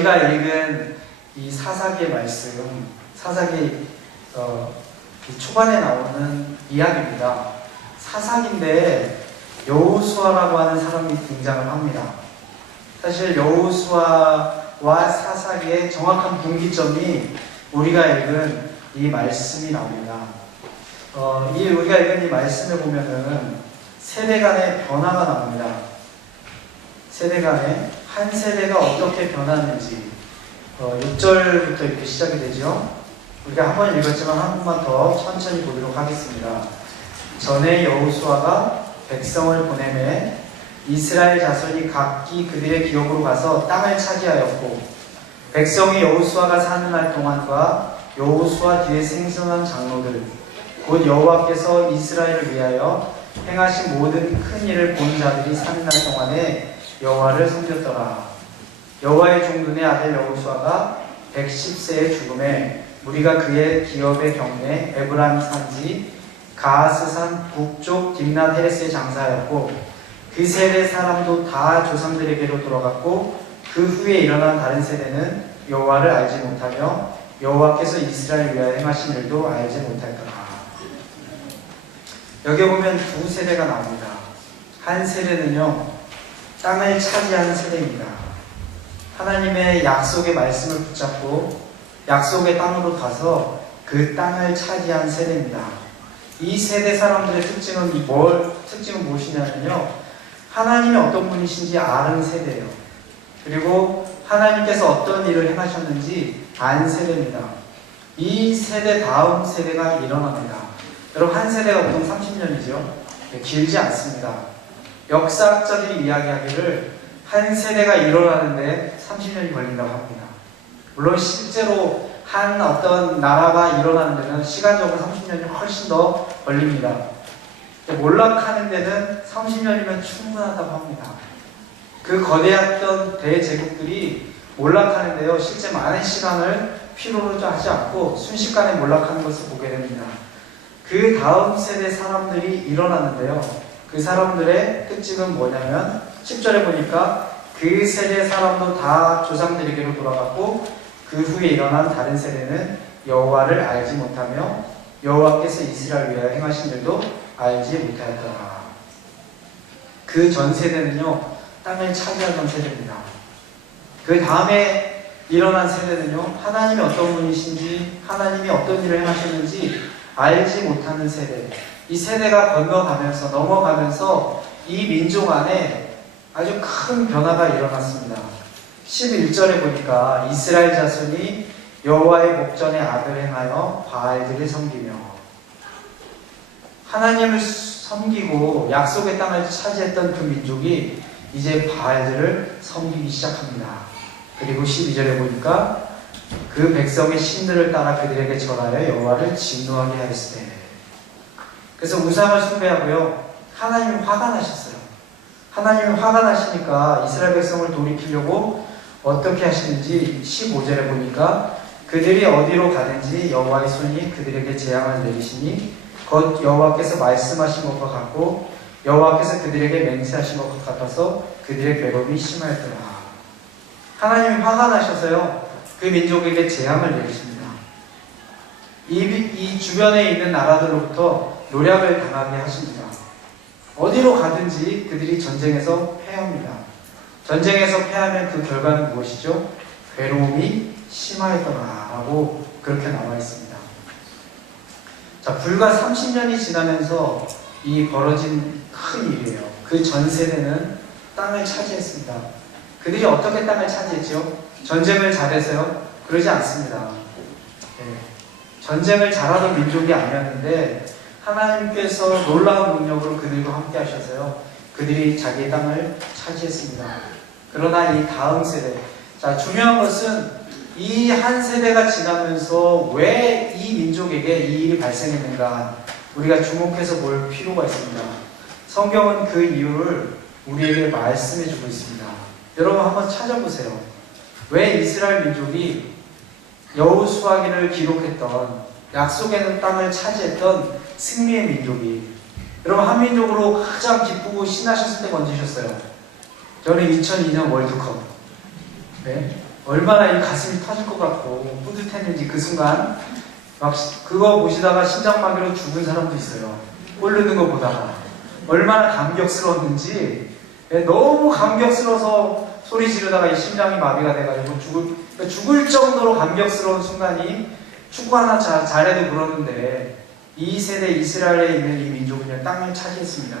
저희가 읽은 이 사사기의 말씀, 사사기 초반에 나오는 이야기입니다. 사사기인데 여호수아라고 하는 사람이 등장을 합니다. 사실 여호수아와 사사기의 정확한 분기점이 우리가 읽은 이 말씀이 나옵니다. 우리가 읽은 이 말씀을 보면은 세대 간의 변화가 나옵니다. 세대 간에 한 세대가 어떻게 변하는지 6절부터 이렇게 시작이 되죠. 우리가 한 번 읽었지만 한 번만 더 천천히 보도록 하겠습니다. 전에 여호수아가 백성을 보내매 이스라엘 자손이 각기 그들의 기업으로 가서 땅을 차지하였고 백성이 여호수아가 사는 날 동안과 여호수아 뒤에 생성한 장로들 곧 여호와께서 이스라엘을 위하여 행하신 모든 큰 일을 본 자들이 사는 날 동안에 여호와를 섬겼더라. 여호와의 종눈의 아들 여호수아가 110세에 죽음에 무리가 그의 기업의 경내 에브라임 산지 가하스산 북쪽 딥낫 헤레스에 장사하였고 그 세대 사람도 다 조상들에게로 돌아갔고 그 후에 일어난 다른 세대는 여호와를 알지 못하며 여호와께서 이스라엘을 위하여 행하신 일도 알지 못했더라. 여기 보면 두 세대가 나옵니다. 한 세대는요, 땅을 차지하는 세대입니다. 하나님의 약속의 말씀을 붙잡고 약속의 땅으로 가서 그 땅을 차지한 세대입니다. 이 세대 사람들의 특징은 무엇이냐면요, 하나님이 어떤 분이신지 아는 세대예요. 그리고 하나님께서 어떤 일을 행하셨는지 안 세대입니다. 이 세대 다음 세대가 일어납니다. 여러분, 한 세대가 보통 30년이죠. 길지 않습니다. 역사학자들이 이야기하기를 한 세대가 일어나는데 30년이 걸린다고 합니다. 물론 실제로 한 어떤 나라가 일어나는 데는 시간적으로 30년이 훨씬 더 걸립니다. 몰락하는 데는 30년이면 충분하다고 합니다. 그 거대했던 대제국들이 몰락하는데요, 실제 많은 시간을 필요로 하지 않고 순식간에 몰락하는 것을 보게 됩니다. 그 다음 세대 사람들이 일어났는데요, 그 사람들의 특징은 뭐냐면 10절에 보니까 그 세대 사람도 다 조상들에게로 돌아갔고 그 후에 일어난 다른 세대는 여호와를 알지 못하며 여호와께서 이스라엘 위하여 행하신 일도 알지 못하였더라. 그 전 세대는요, 땅을 차지하던 세대입니다. 그 다음에 일어난 세대는요, 하나님이 어떤 분이신지 하나님이 어떤 일을 행하셨는지 알지 못하는 세대. 이 세대가 넘어가면서 이 민족 안에 아주 큰 변화가 일어났습니다. 11절에 보니까 이스라엘 자손이 여호와의 목전에 악을 행하여 바알들을 섬기며, 하나님을 섬기고 약속의 땅을 차지했던 그 민족이 이제 바알들을 섬기기 시작합니다. 그리고 12절에 보니까 그 백성의 신들을 따라 그들에게 절하여 여호와를 진노하게 하였으되, 그래서 우상을 숭배하고요, 하나님이 화가 나셨어요. 하나님이 화가 나시니까 이스라엘 백성을 돌이키려고 어떻게 하시는지 15절에 보니까 그들이 어디로 가든지 여호와의 손이 그들에게 재앙을 내리시니 곧 여호와께서 말씀하신 것과 같고 여호와께서 그들에게 맹세하신 것 같아서 그들의 괴로움이 심하였더라. 하나님이 화가 나셔서요, 그 민족에게 재앙을 내리십니다. 이 주변에 있는 나라들로부터 노략을 당하게 하십니다. 어디로 가든지 그들이 전쟁에서 패합니다. 전쟁에서 패하면 그 결과는 무엇이죠? 괴로움이 심하였더라 라고 그렇게 나와 있습니다. 자, 불과 30년이 지나면서 이 벌어진 큰 일이에요. 그 전 세대는 땅을 차지했습니다. 그들이 어떻게 땅을 차지했죠? 전쟁을 잘해서요? 그러지 않습니다. 전쟁을 잘하던 민족이 아니었는데 하나님께서 놀라운 능력으로 그들과 함께 하셔서요, 그들이 자기의 땅을 차지했습니다. 그러나 이 다음 세대, 자, 중요한 것은 이 한 세대가 지나면서 왜 이 민족에게 이 일이 발생했는가, 우리가 주목해서 볼 필요가 있습니다. 성경은 그 이유를 우리에게 말씀해주고 있습니다. 여러분 한번 찾아보세요. 왜 이스라엘 민족이 여호수아기를 기록했던 약속의 땅을 차지했던 승리의 민족이, 여러분 한민족으로 가장 기쁘고 신나셨을 때가 언제셨어요? 저는 2002년 월드컵. 네? 얼마나 이 가슴이 터질 것 같고 뿌듯했는지 그 순간 막 그거 보시다가 심장마비로 죽은 사람도 있어요. 골 넣는 거 보다가 얼마나 감격스러웠는지 너무 감격스러워서 소리 지르다가 이 심장이 마비가 돼가지고 죽을 정도로 감격스러운 순간이 축구 하나 잘해도 그러는데 이 세대 이스라엘에 있는 이 민족은요 땅을 차지했습니다.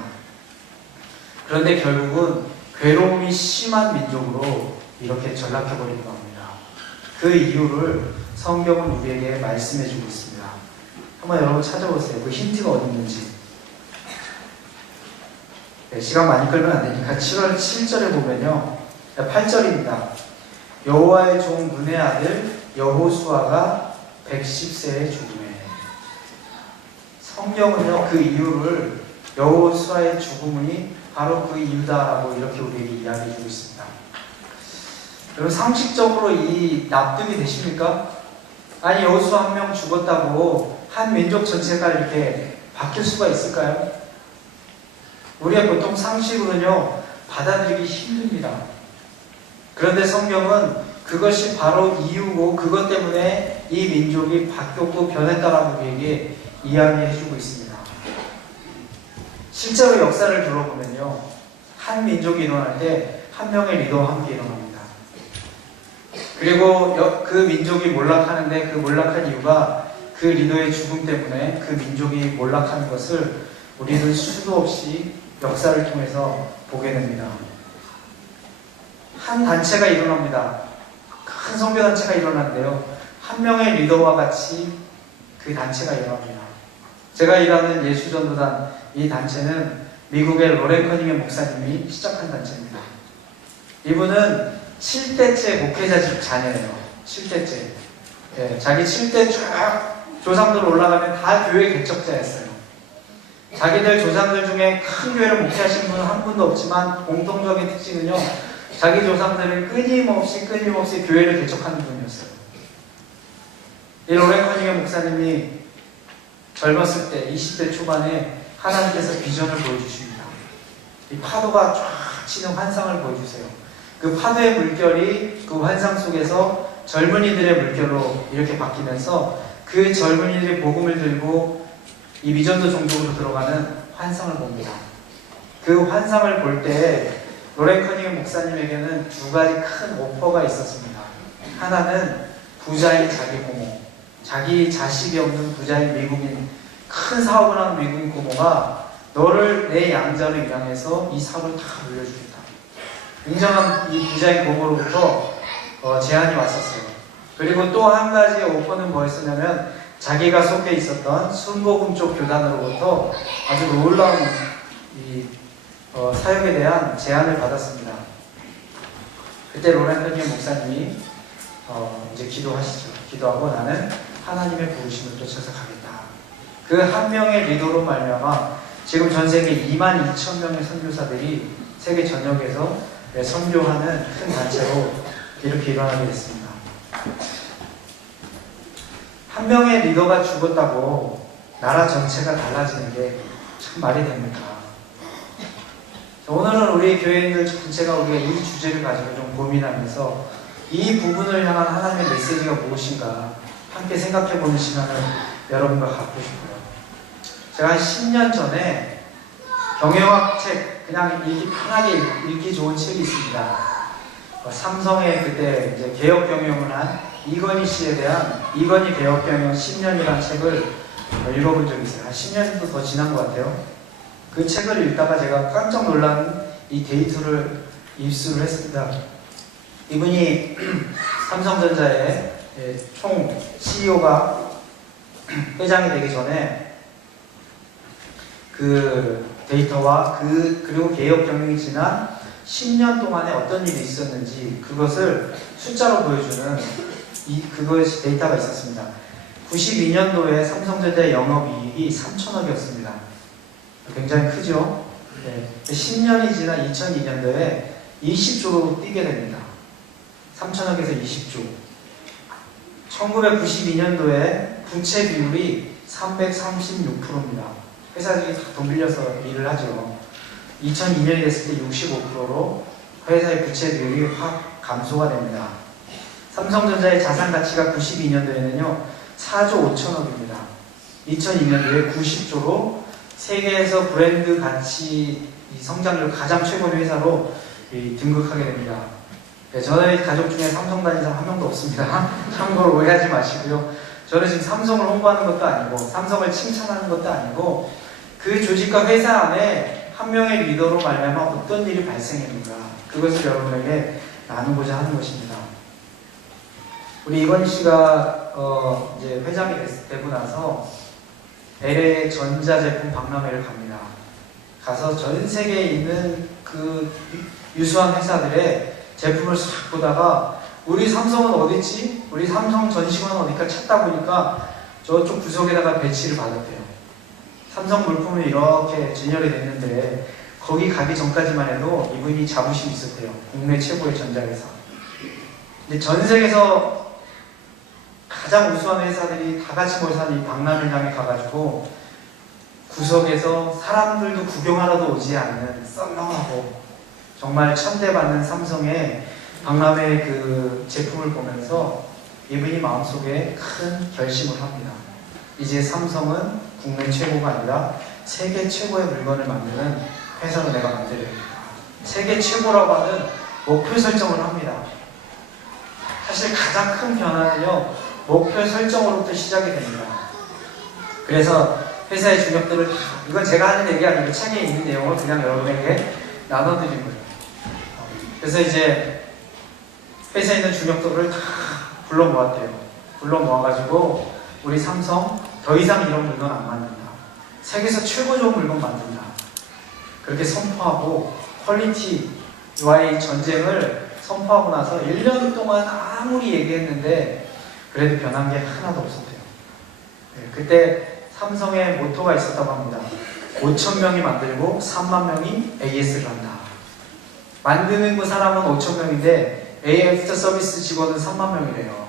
그런데 결국은 괴로움이 심한 민족으로 이렇게 전락해버린 겁니다. 그 이유를 성경은 우리에게 말씀해주고 있습니다. 한번 여러분 찾아보세요. 그 힌트가 어디 있는지. 네, 시간 많이 끌면 안 되니까 7월 7절에 보면요 8절입니다. 여호와의 종 눈의 아들 여호수아가 110세에 죽음에. 성경은요 그 이유를 여호수아의 죽음이 바로 그 이유다라고 이렇게 우리에게 이야기해주고 있습니다. 여러분 상식적으로 이 납득이 되십니까? 아니 여호수아 한 명 죽었다고 한 민족 전체가 이렇게 바뀔 수가 있을까요? 우리가 보통 상식으로는요 받아들이기 힘듭니다. 그런데 성경은 그것이 바로 이유고 그것 때문에 이 민족이 바뀌었고 변했다라고 우리에게 이야기해주고 있습니다. 실제로 역사를 둘러보면요 한 민족이 일어날 때 한 명의 리더와 함께 일어납니다. 그리고 그 민족이 몰락하는데 그 몰락한 이유가 그 리더의 죽음 때문에 그 민족이 몰락하는 것을 우리는 수도 없이 역사를 통해서 보게 됩니다. 한 단체가 일어납니다. 큰 선교단체가 일어났는데요 한 명의 리더와 같이 그 단체가 일어납니다. 제가 일하는 예수전도단 이 단체는 미국의 로렌 커닝의 목사님이 시작한 단체입니다. 이분은 7대째 목회자 자녀예요. 7대째. 네, 자기 7대 쫙 조상들 올라가면 다 교회 개척자였어요. 자기들 조상들 중에 큰 교회를 목회하신 분은 한 분도 없지만 공통적인 특징은요 자기 조상들은 끊임없이 교회를 개척하는 분이었어요. 이 로렌 커닝의 목사님이 젊었을 때 20대 초반에 하나님께서 비전을 보여주십니다. 이 파도가 쫙 치는 환상을 보여주세요. 그 파도의 물결이 그 환상 속에서 젊은이들의 물결로 이렇게 바뀌면서 그 젊은이들이 복음을 들고 이 미전도 종족으로 들어가는 환상을 봅니다. 그 환상을 볼 때 로렌 커닝 목사님에게는 두 가지 큰 오퍼가 있었습니다. 하나는 부자인 자기 고모, 자기 자식이 없는 부자인 미국인, 큰 사업을 하는 미국인 고모가 너를 내 양자로 입양해서 이 사업을 다 물려주겠다. 굉장한 이 부자인 고모로부터 제안이 왔었어요. 그리고 또 한 가지 오퍼는 뭐였었냐면 자기가 속해 있었던 순복음 쪽 교단으로부터 아주 놀라운 이 사역에 대한 제안을 받았습니다. 그때 로렌 커닝 목사님이 이제 기도하시죠. 기도하고 나는 하나님의 부르심을 쫓아서 가겠다. 그 한 명의 리더로 말미암아 지금 전 세계 22,000명의 선교사들이 세계 전역에서 선교하는 큰 단체로 이렇게 일어나게 됐습니다. 한 명의 리더가 죽었다고 나라 전체가 달라지는 게 참 말이 됩니까? 오늘은 우리 교회인들 전체가 우리가 이 주제를 가지고 좀 고민하면서 이 부분을 향한 하나님의 메시지가 무엇인가 함께 생각해보는 시간을 여러분과 갖고 싶어요. 제가 한 10년 전에 경영학 책, 그냥 편하게 읽기 좋은 책이 있습니다. 삼성의 그때 이제 개혁 경영을 한 이건희 씨에 대한 이건희 개혁 경영 10년이라는 책을 읽어본 적이 있어요. 한 10년도 더 지난 것 같아요. 그 책을 읽다가 제가 깜짝 놀란 이 데이터를 입수를 했습니다. 이분이 삼성전자의 총 CEO가 회장이 되기 전에 그 데이터와 그리고 개혁 경영이 지난 10년 동안에 어떤 일이 있었는지 그것을 숫자로 보여주는 그것이 데이터가 있었습니다. 92년도에 삼성전자의 영업이익이 3천억이었습니다. 굉장히 크죠? 네. 10년이 지난 2002년도에 20조로 뛰게 됩니다. 3천억에서 20조. 1992년도에 부채 비율이 336%입니다. 회사들이 다 돈 빌려서 일을 하죠. 2002년이 됐을 때 65%로 회사의 부채 비율이 확 감소가 됩니다. 삼성전자의 자산 가치가 92년도에는요 4조 5천억입니다. 2002년도에 90조로 세계에서 브랜드 가치 성장률 가장 최고의 회사로 등극하게 됩니다. 네, 저희 가족 중에 삼성 다니는 사람 한 명도 없습니다. 참고로 오해하지 마시고요. 저는 지금 삼성을 홍보하는 것도 아니고 삼성을 칭찬하는 것도 아니고 그 조직과 회사 안에 한 명의 리더로 말미암아 어떤 일이 발생했는가 그것을 여러분에게 나누고자 하는 것입니다. 우리 이건희 씨가 이제 회장이 되고 나서 LA 전자제품 박람회를 갑니다. 가서 전 세계에 있는 그 유수한 회사들의 제품을 싹 보다가 우리 삼성은 어딨지? 우리 삼성 전시관은 어딜까 찾다 보니까 저쪽 구석에다가 배치를 받았대요. 삼성 물품이 이렇게 진열이 됐는데 거기 가기 전까지만 해도 이분이 자부심이 있었대요. 국내 최고의 전자회사. 근데 전 세계에서 가장 우수한 회사들이 다 같이 모여서 이 박람회장에 가가지고 구석에서 사람들도 구경하러도 오지 않는 썰렁하고 정말 천대받는 삼성의 박람회 그 제품을 보면서 이분이 마음속에 큰 결심을 합니다. 이제 삼성은 국내 최고가 아니라 세계 최고의 물건을 만드는 회사로 내가 만들어야 된다. 세계 최고라고 하는 목표 설정을 합니다. 사실 가장 큰 변화는요 목표 설정으로부터 시작이 됩니다. 그래서 회사의 중역들을 다, 이건 제가 하는 얘기 아니고 책에 있는 내용을 그냥 여러분에게 나눠드린 거예요. 그래서 이제 회사에 있는 중역들을 다 불러 모았대요. 불러 모아가지고 우리 삼성 더 이상 이런 물건 안 만든다. 세계에서 최고 좋은 물건 만든다. 그렇게 선포하고 퀄리티와의 전쟁을 선포하고 나서 1년 동안 아무리 얘기했는데 그래도 변한 게 하나도 없었대요. 네, 그때 삼성의 모토가 있었다고 합니다. 5,000명이 만들고 3만 명이 AS를 한다. 만드는 그 사람은 5,000명인데 AF터 서비스 직원은 3만 명이래요.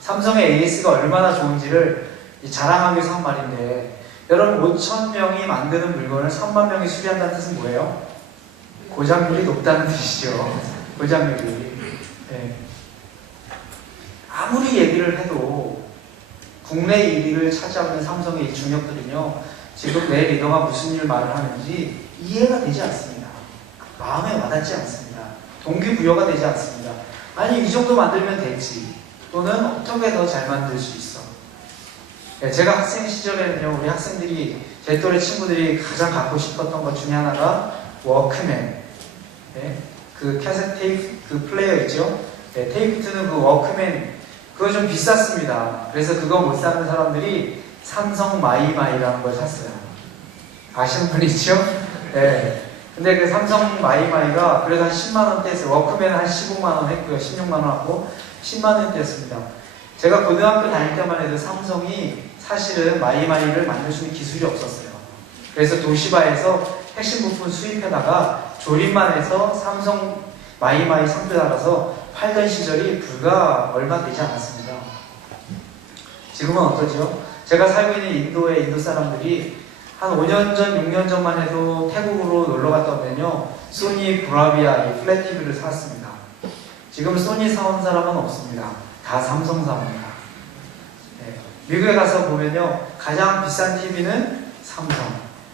삼성의 AS가 얼마나 좋은지를 자랑하기 위해서 한 말인데 여러분 5,000명이 만드는 물건을 3만 명이 수리한다는 뜻은 뭐예요? 고장률이 높다는 뜻이죠. 고장률이. 네. 아무리 얘기를 해도 국내 1위를 차지하는 삼성의 이 중역들은요 지금 내 리더가 무슨 일 말을 하는지 이해가 되지 않습니다. 마음에 와닿지 않습니다. 동기부여가 되지 않습니다. 아니 이 정도 만들면 되지 또는 어떻게 더 잘 만들 수 있어. 네, 제가 학생 시절에는요 우리 학생들이 제 또래 친구들이 가장 갖고 싶었던 것 중에 하나가 워크맨. 네, 그 캐세트 테이프 그 플레이어 있죠. 네, 테이프 트는 그 워크맨 그거 좀 비쌌습니다. 그래서 그거 못 사는 사람들이 삼성 마이마이라는 걸 샀어요. 아시는 분 있죠? 네. 근데 그 삼성 마이마이가 그래도 한 10만원대였어요. 워크맨은 한 15만원 했고요. 16만원 하고 10만원대였습니다. 제가 고등학교 다닐 때만 해도 삼성이 사실은 마이마이를 만들 수 있는 기술이 없었어요. 그래서 도시바에서 핵심 부품 수입해다가 조립만 해서 삼성 마이마이 상표 달아서 팔던 시절이 불과 얼마 되지 않았습니다. 지금은 어떠죠? 제가 살고 있는 인도의 인도 사람들이 한 5년 전, 6년 전만 해도 태국으로 놀러 갔다 오면요 소니 브라비아 이 플랫 TV를 사왔습니다. 지금 소니 사온 사람은 없습니다. 다 삼성 사옵니다. 네. 미국에 가서 보면요 가장 비싼 TV는 삼성,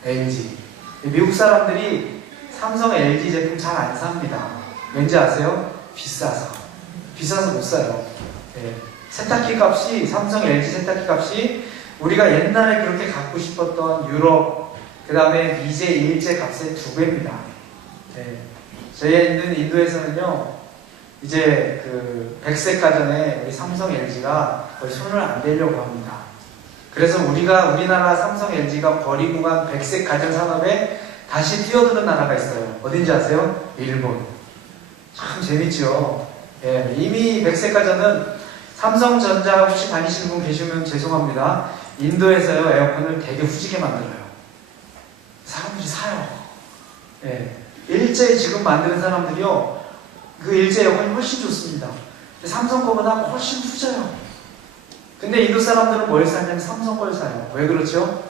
LG. 미국 사람들이 삼성, LG 제품 잘 안 삽니다. 왠지 아세요? 비싸서 못 사요. 네. 세탁기 값이 삼성, LG 세탁기 값이 우리가 옛날에 그렇게 갖고 싶었던 유럽 그 다음에 미제, 일제 값의 2배입니다. 네. 저희 있는 인도에서는요 이제 그 100세 가전에 우리 삼성, LG가 거의 손을 안 대려고 합니다. 그래서 우리나라 삼성, LG가 버리고 간 100세 가전 산업에 다시 뛰어드는 나라가 있어요. 어딘지 아세요? 일본. 참 재밌죠. 예, 이미 100세 가전은 삼성전자 혹시 다니시는 분 계시면 죄송합니다. 인도에서요 에어컨을 되게 후지게 만들어요. 사람들이 사요. 예, 일제 지금 만드는 사람들이요 그 일제 에어컨이 훨씬 좋습니다. 삼성 거보다 훨씬 후져요. 근데 인도 사람들은 뭘 사냐면 삼성 걸 사요. 왜 그렇죠?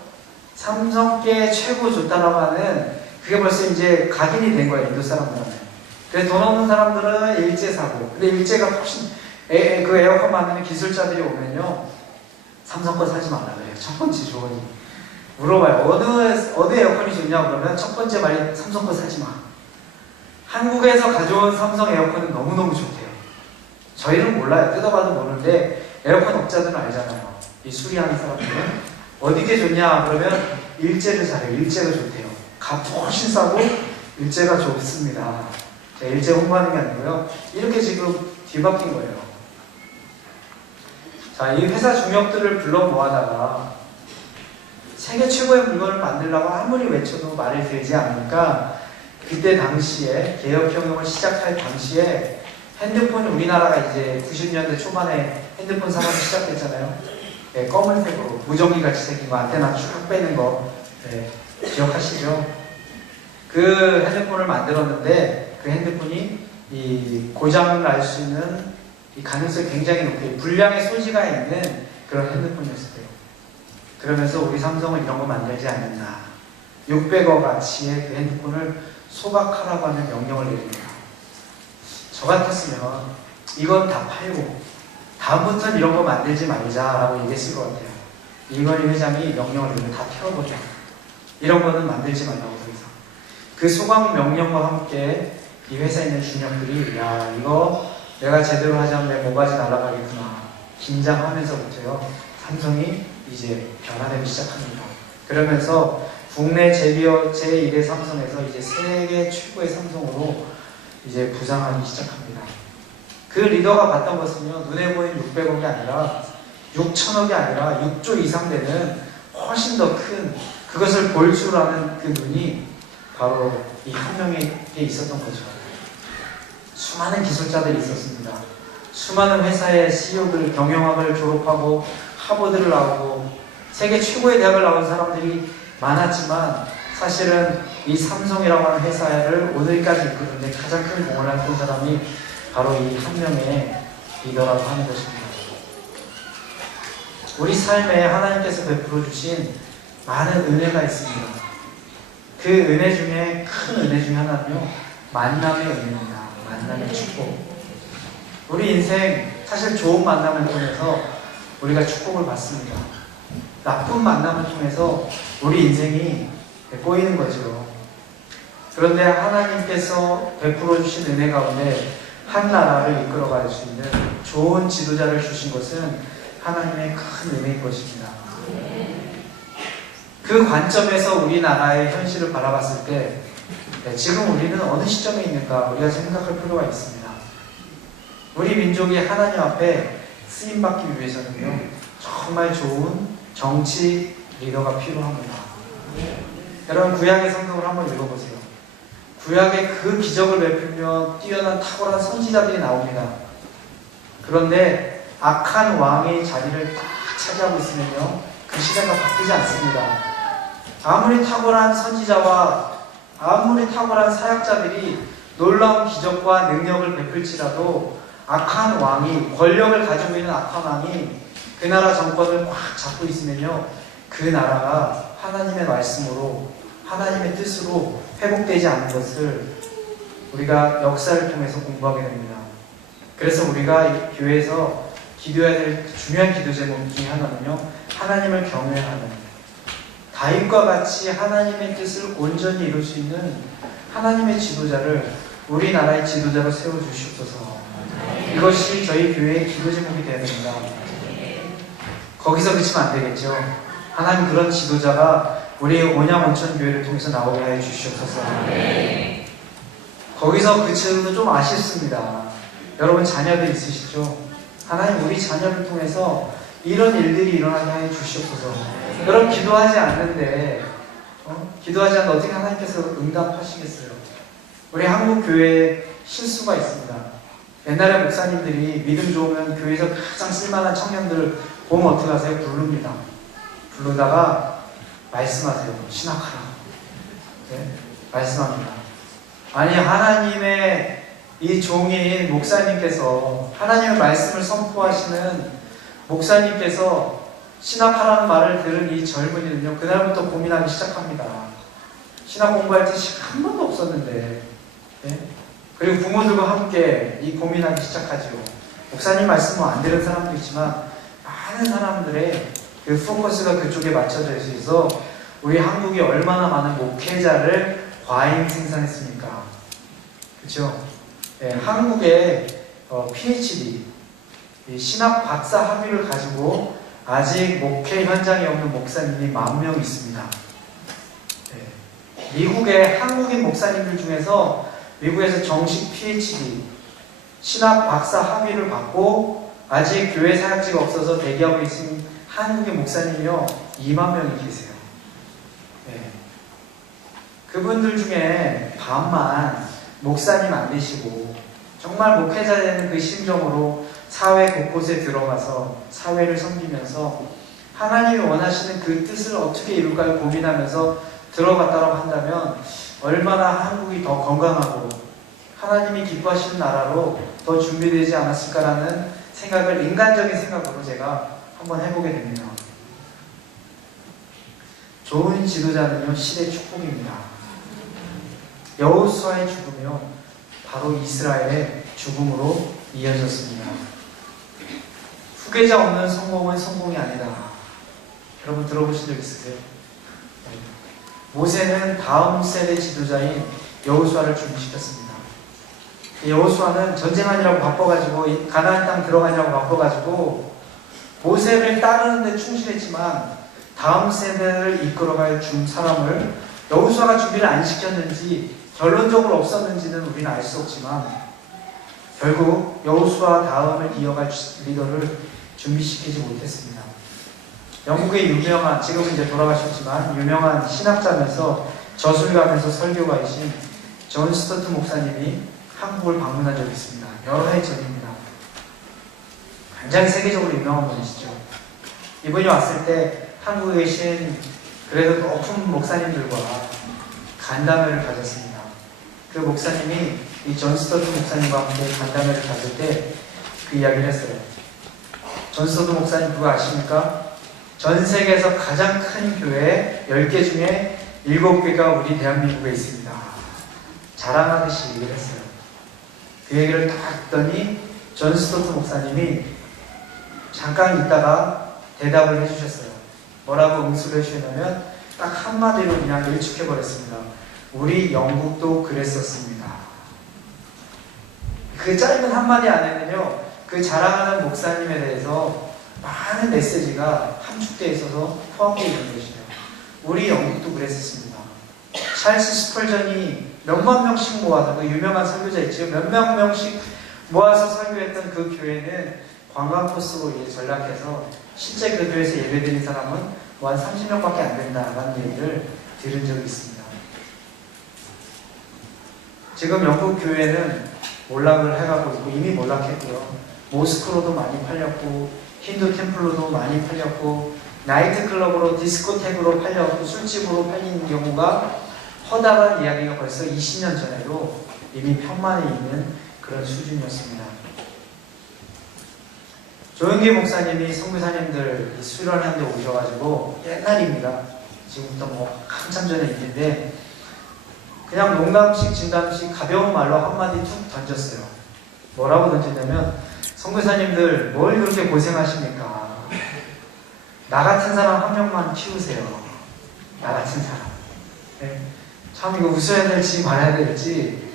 삼성께 최고 좋다라고 하는 그게 벌써 이제 각인이 된 거예요 인도 사람들한테. 그래서 돈 없는 사람들은 일제 사고 근데 일제가 훨씬 그 에어컨 만드는 기술자들이 오면요, 삼성 거 사지 말라 그래요. 첫 번째 조언이. 물어봐요. 어느 에어컨이 좋냐 그러면 첫 번째 말이 삼성 거 사지 마. 한국에서 가져온 삼성 에어컨은 너무너무 좋대요. 저희는 몰라요. 뜯어봐도 모르는데 에어컨 업자들은 알잖아요. 이 수리하는 사람들은 어디게 좋냐 그러면 일제를 잘해요. 일제가 좋대요. 값도 훨씬 싸고 일제가 좋습니다. 제가 일제 홍보하는 게 아니고요. 이렇게 지금 뒤바뀐 거예요. 자, 이 회사 중역들을 불러 모아다가 세계 최고의 물건을 만들려고 아무리 외쳐도 말을 들지 않으니까 그때 당시에 개혁혁명을 시작할 당시에 핸드폰이 우리나라가 이제 90년대 초반에 핸드폰 산업이 시작됐잖아요. 네, 검은색으로 무전기 같이 생긴 거 안테나 쭉 빼는 거 네, 기억하시죠? 그 핸드폰을 만들었는데 그 핸드폰이 이 고장을 날 수 있는 이 가능성이 굉장히 높아요. 불량의 소지가 있는 그런 핸드폰이었어요. 그러면서 우리 삼성은 이런 거 만들지 않는다. 600억 가치의 그 핸드폰을 소각하라고 하는 명령을 내립니다. 저 같았으면 이건 다 팔고 다음부터는 이런 거 만들지 말자라고 얘기했을 것 같아요. 이건희 회장이 명령을 내리면 다 태워보자. 이런 거는 만들지 말라고 그래서 그 소각 명령과 함께 이 회사에 있는 중역들이 야 이거 내가 제대로 하지 않으면 내 모가지 날아가겠구나 긴장하면서부터요 삼성이 이제 변화되기 시작합니다. 그러면서 국내 제비어 제1의 삼성에서 이제 세계 최고의 삼성으로 이제 부상하기 시작합니다. 그 리더가 봤던 것은요 눈에 보이는 600억이 아니라 6천억이 아니라 6조 이상 되는 훨씬 더 큰 그것을 볼 줄 아는 그 눈이 바로 이 혁명에 있었던 거죠. 수많은 기술자들이 있었습니다. 수많은 회사의 CEO들, 경영학을 졸업하고 하버드를 나오고 세계 최고의 대학을 나온 사람들이 많았지만 사실은 이 삼성이라고 하는 회사를 오늘까지 이끄는데 가장 큰 공헌을 했던 사람이 바로 이 혁명의 리더라고 하는 것입니다. 우리 삶에 하나님께서 베풀어 주신 많은 은혜가 있습니다. 그 은혜 중에 큰 은혜 중에 하나는요 만남의 은혜입니다. 만남의 축복. 우리 인생 사실 좋은 만남을 통해서 우리가 축복을 받습니다. 나쁜 만남을 통해서 우리 인생이 꼬이는 거죠. 그런데 하나님께서 베풀어 주신 은혜 가운데 한 나라를 이끌어갈 수 있는 좋은 지도자를 주신 것은 하나님의 큰 은혜인 것입니다. 그 관점에서 우리나라의 현실을 바라봤을 때 지금 우리는 어느 시점에 있는가 우리가 생각할 필요가 있습니다. 우리 민족이 하나님 앞에 쓰임받기 위해서는요 정말 좋은 정치 리더가 필요합니다. 여러분 구약의 성경을 한번 읽어보세요. 구약에 그 기적을 베풀며 뛰어난 탁월한 선지자들이 나옵니다. 그런데 악한 왕이 자리를 딱 차지하고 있으면요 그 시대가 바뀌지 않습니다. 아무리 탁월한 선지자와 아무리 탁월한 사역자들이 놀라운 기적과 능력을 베풀지라도 악한 왕이 권력을 가지고 있는 악한 왕이 그 나라 정권을 꽉 잡고 있으면요 그 나라가 하나님의 말씀으로 하나님의 뜻으로 회복되지 않은 것을 우리가 역사를 통해서 공부하게 됩니다. 그래서 우리가 이 교회에서 기도해야 될 중요한 기도 제목 중에 하나는요 하나님을 경외하는 다윗과 같이 하나님의 뜻을 온전히 이룰 수 있는 하나님의 지도자를 우리나라의 지도자로 세워주시옵소서. 이것이 저희 교회의 기도 제목이 되어야 됩니다. 거기서 그치면 안 되겠죠. 하나님 그런 지도자가 우리 온양온천교회를 통해서 나오게 해 주시옵소서. 거기서 그치는 좀 아쉽습니다. 여러분 자녀들 있으시죠? 하나님 우리 자녀를 통해서 이런 일들이 일어나게 해 주시옵소서. 여러분 기도하지 않는데 기도하지 않는데 어떻게 하나님께서 응답하시겠어요? 우리 한국 교회에 실수가 있습니다. 옛날에 목사님들이 믿음 좋으면 교회에서 가장 쓸만한 청년들을 보면 어떻게 하세요? 부릅니다. 부르다가 말씀하세요. 신학하라. 네? 말씀합니다. 아니 하나님의 이 종인 목사님께서 하나님의 말씀을 선포하시는 목사님께서 신학하라는 말을 들은 이 젊은이는요 그날부터 고민하기 시작합니다. 신학 공부할 뜻이 한 번도 없었는데 네? 그리고 부모들과 함께 이 고민하기 시작하죠. 목사님 말씀 뭐 안 들은 사람도 있지만 많은 사람들의 그 포커스가 그쪽에 맞춰져 있어서 우리 한국이 얼마나 많은 목회자를 과잉 생산했습니까? 그렇죠? 네, 한국의 PhD, 신학 박사 학위를 가지고 아직 목회 현장에 없는 목사님이 10,000명 있습니다. 네. 미국의 한국인 목사님들 중에서 미국에서 정식 PhD, 신학 박사 학위를 받고 아직 교회 사역지가 없어서 대기하고 있는 한국의 목사님이요 20,000명이 계세요. 네. 그분들 중에 반만 목사님 안 되시고 정말 목회자 되는 그 심정으로 사회 곳곳에 들어가서 사회를 섬기면서 하나님이 원하시는 그 뜻을 어떻게 이룰까 고민하면서 들어갔다고 한다면 얼마나 한국이 더 건강하고 하나님이 기뻐하시는 나라로 더 준비되지 않았을까라는 생각을 인간적인 생각으로 제가 한번 해보게 됩니다. 좋은 지도자는요 시대 축복입니다. 여호수아의 죽음이요 바로 이스라엘의 죽음으로 이어졌습니다. 후계자 없는 성공은 성공이 아니다. 여러분 들어보신 적 있으세요? 모세는 다음 세대 지도자인 여호수아를 준비시켰습니다. 여호수아는 전쟁하느라고 바빠가지고 가나안 땅 들어가느라고 바빠가지고 모세를 따르는 데 충실했지만 다음 세대를 이끌어갈 사람을 여호수아가 준비를 안 시켰는지 결론적으로 없었는지는 우리는 알 수 없지만 결국 여호수아 다음을 이어갈 리더를 준비시키지 못했습니다. 영국의 유명한, 지금은 이제 돌아가셨지만 유명한 신학자면서 저술가면서 설교가이신 존 스토트 목사님이 한국을 방문한 적이 있습니다. 여러 해 전입니다. 굉장히 세계적으로 유명한 분이시죠. 이분이 왔을 때 한국에 계신 그래도 높은 목사님들과 간담회를 가졌습니다. 그 목사님이 이 존 스토트 목사님과 함께 간담회를 가질 때 그 이야기를 했어요. 존 스토트 목사님 그거 아십니까? 전 세계에서 가장 큰 교회 10개 중에 7개가 우리 대한민국에 있습니다. 자랑하듯이 얘기를 했어요. 그 얘기를 딱 듣더니 존 스토트 목사님이 잠깐 있다가 대답을 해주셨어요. 뭐라고 응수를 해주셨냐면 딱 한마디로 그냥 일축해버렸습니다. 우리 영국도 그랬었습니다. 그 짧은 한마디 안에는요 그 자랑하는 목사님에 대해서 많은 메시지가 함축되어 있어서 포함되어 있는 것이죠. 우리 영국도 그랬었습니다. 찰스 스펄전이 몇만 명씩 모아서 그 유명한 설교자 있죠. 몇만 명씩 모아서 설교했던 그 교회는 관광 코스로 전락해서 실제 그 교회에서 예배드린 사람은 뭐 한 30명밖에 안 된다라는 얘기를 들은 적이 있습니다. 지금 영국 교회는 몰락을 해가고 있고 이미 몰락했고요. 모스크로도 많이 팔렸고 힌두 템플로도 많이 팔렸고 나이트클럽으로 디스코텍으로 팔렸고 술집으로 팔리는 경우가 허다한 이야기가 벌써 20년 전에도 이미 편만에 있는 그런 수준이었습니다. 조영기 목사님이 선교사님들 수련하는 데 오셔가지고 옛날입니다. 지금부터 뭐 한참 전에 있는데 그냥 농담식 진담식 가벼운 말로 한마디 툭 던졌어요. 뭐라고 던지냐면 선교사님들 뭘 그렇게 고생하십니까? 나 같은 사람 한 명만 키우세요. 나 같은 사람. 네. 참 이거 웃어야 될지 말아야 될지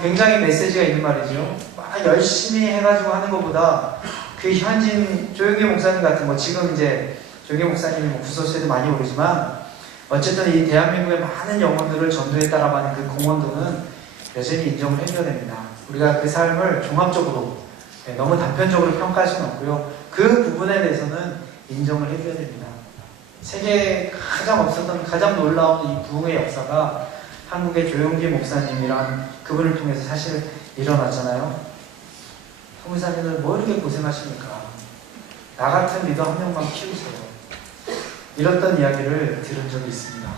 굉장히 메시지가 있는 말이죠. 막 열심히 해가지고 하는 것보다 그 현진 조영기 목사님 같은 뭐 지금 이제 조영기 목사님이 뭐 구설수에도 많이 오르지만 어쨌든 이 대한민국의 많은 영혼들을 전도했다라고 하는 그 공헌도는 여전히 인정을 해줘야 됩니다. 우리가 그 삶을 종합적으로 너무 단편적으로 평가할 수는 없고요. 그 부분에 대해서는 인정을 해줘야 됩니다. 세계에 가장 없었던 가장 놀라운 이 부흥의 역사가 한국의 조영기 목사님이란 그분을 통해서 사실 일어났잖아요. 선교사님들 뭐 이렇게 고생하십니까? 나 같은 리더 한 명만 키우세요. 이랬던 이야기를 들은 적이 있습니다.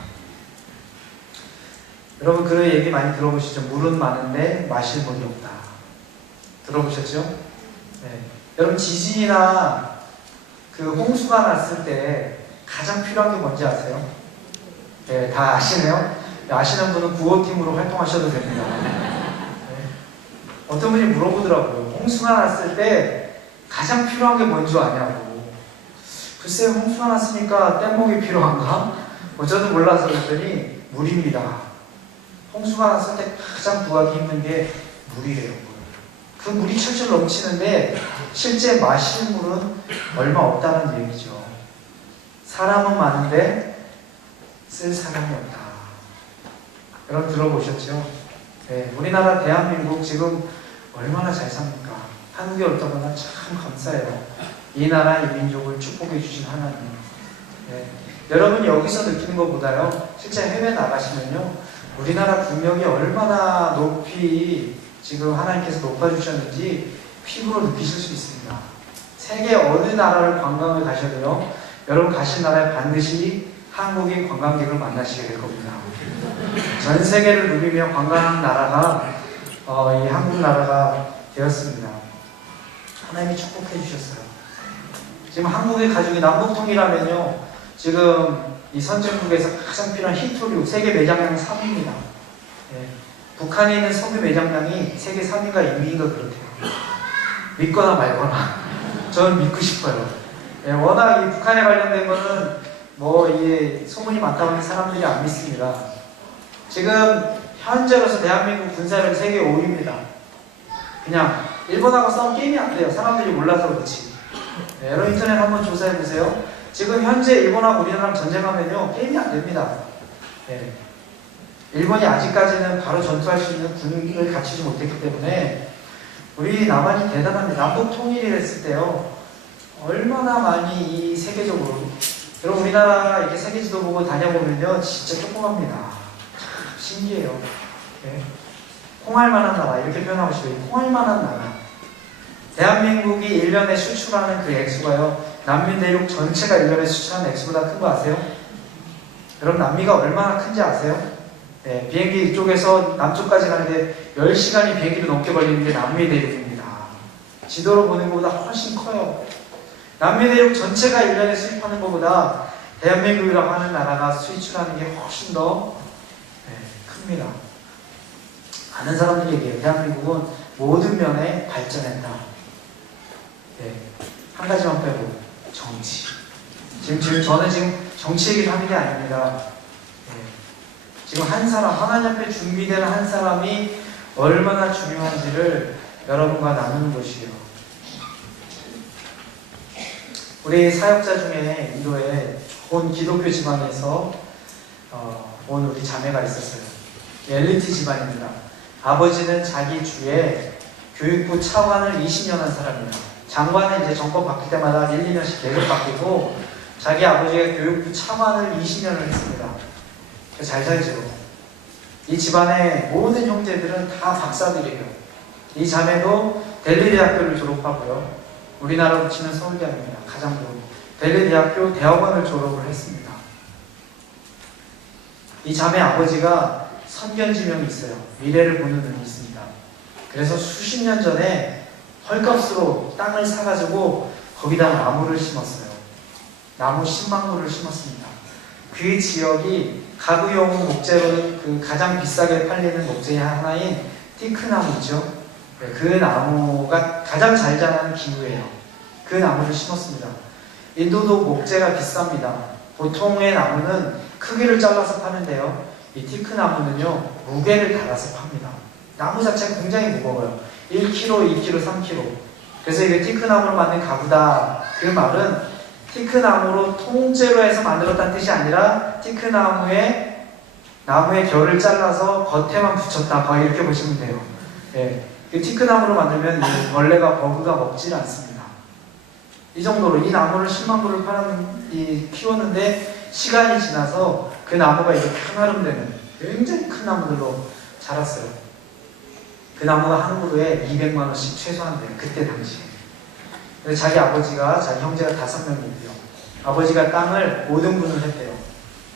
여러분 그 얘기 많이 들어보시죠? 물은 많은데 마실 물이 없다. 들어보셨죠? 네. 여러분 지진이나 그 홍수가 났을 때 가장 필요한 게 뭔지 아세요? 네, 다 아시네요? 아시는 분은 구호팀으로 활동하셔도 됩니다. 네. 어떤 분이 물어보더라고요. 홍수가 났을 때 가장 필요한 게 뭔 줄 아냐고. 글쎄, 홍수가 났으니까 뗏목이 필요한가? 저도 몰라서 그랬더니 물입니다. 홍수가 났을 때 가장 구하기 힘든 게 물이래요. 그 물이 철철 넘치는데 실제 마실 물은 얼마 없다는 얘기죠. 사람은 많은데 쓸 사람이 없다. 여러분 들어보셨죠? 네, 우리나라 대한민국 지금 얼마나 잘 삽니까? 한국에 올다 보면 참 감사해요. 이 나라 이 민족을 축복해 주신 하나님. 네. 여러분이 여기서 느끼는 것보다요, 실제 해외 나가시면요, 우리나라 국력이 얼마나 높이 지금 하나님께서 높아주셨는지 피부로 느끼실 수 있습니다. 세계 어느 나라를 관광을 가셔도요, 여러분 가신 나라에 반드시 한국인 관광객을 만나시게 될 겁니다. 전 세계를 누비며 관광한 나라가 이 한국 나라가 되었습니다. 하나님이 축복해 주셨어요. 지금 한국의 가족이 남북통일하면요, 지금 이 선진국에서 가장 필요한 히토류 세계 매장량 3위입니다. 예. 북한에 있는 석유 매장량이 세계 3위가 2위인가 그렇대요. 믿거나 말거나 저는 믿고 싶어요. 예, 워낙 이 북한에 관련된 거는 이 소문이 많다고 하는 사람들이 안 믿습니다. 지금 현재로서 대한민국 군사력이 세계 5위입니다. 그냥 일본하고 싸우면 게임이 안 돼요. 사람들이 몰라서 그렇지. 네, 여러분 인터넷 한번 조사해 보세요. 지금 현재 일본하고 우리나라랑 전쟁하면요, 게임이 안 됩니다. 네. 일본이 아직까지는 바로 전투할 수 있는 군을 갖추지 못했기 때문에 우리 남한이 대단합니다. 남북 통일이 됐을 때요, 얼마나 많이 이 세계적으로, 여러분 우리나라 이렇게 세계 지도 보고 다녀보면요, 진짜 조그맣니다. 참 신기해요. 네. 콩알만한 나라, 이렇게 표현하고 싶어요. 콩알만한 나라. 대한민국이 1년에 수출하는 그 액수가요, 남미 대륙 전체가 1년에 수출하는 액수보다 큰 거 아세요? 여러분 남미가 얼마나 큰지 아세요? 네, 비행기 이쪽에서 남쪽까지 가는데 10시간이 비행기로 넘게 걸리는 게 남미 대륙입니다. 지도로 보는 것보다 훨씬 커요. 남미 대륙 전체가 1년에 수입하는 것보다 대한민국이라고 하는 나라가 수출하는 게 훨씬 더 큽니다. 아는 사람들이 얘기해요. 대한민국은 모든 면에 발전했다. 네, 한 가지만 빼고 정치. 저는 지금 정치 얘기를 하는 게 아닙니다. 네, 지금 한 사람, 하나님 앞에 준비되는 한 사람이 얼마나 중요한지를 여러분과 나누는 것이에요. 우리 사역자 중에 인도에 좋은 기독교 집안에서 온 우리 자매가 있었어요. 엘리트 집안입니다. 아버지는 자기 주에 교육부 차관을 20년 한 사람이에요. 장관은 이제 정권 바뀔 때마다 1, 2년씩 계속 바뀌고, 자기 아버지가 교육부 차관을 20년을 했습니다. 잘 살죠. 이 집안의 모든 형제들은 다 박사들이에요. 이 자매도 델리 대학교를 졸업하고요, 우리나라로 치면 서울대학입니다. 가장 좋은 델리 대학교 대학원을 졸업을 했습니다. 이 자매 아버지가 선견지명이 있어요. 미래를 보는 눈이 있습니다. 그래서 수십 년 전에 헐값으로 땅을 사가지고 거기다 나무를 심었어요. 나무 10만 그루를 심었습니다. 그 지역이 가구용 목재로는 그 가장 비싸게 팔리는 목재 하나인 티크나무죠. 그 나무가 가장 잘 자라는 기후예요. 그 나무를 심었습니다. 인도도 목재가 비쌉니다. 보통의 나무는 크기를 잘라서 파는데요, 이 티크나무는요, 무게를 달아서 팝니다. 나무 자체가 굉장히 무거워요. 1kg, 2kg, 3kg. 그래서 이게 티크나무로 만든 가구다. 그 말은 티크나무로 통째로 해서 만들었다는 뜻이 아니라 티크나무에 나무의 결을 잘라서 겉에만 붙였다. 거의 이렇게 보시면 돼요. 예. 그 티크나무로 만들면 이 벌레가, 버그가 먹질 않습니다. 이 정도로 이 나무를 10만 그루를 키웠는데 시간이 지나서 그 나무가 이렇게 한아름되는 굉장히 큰 나무들로 자랐어요. 그 나무가 한 그루에 200만 원씩 최소한 돼요. 그때 당시에. 근데 자기 아버지가, 자기 형제가 5명이고요. 아버지가 땅을 5등분을 했대요.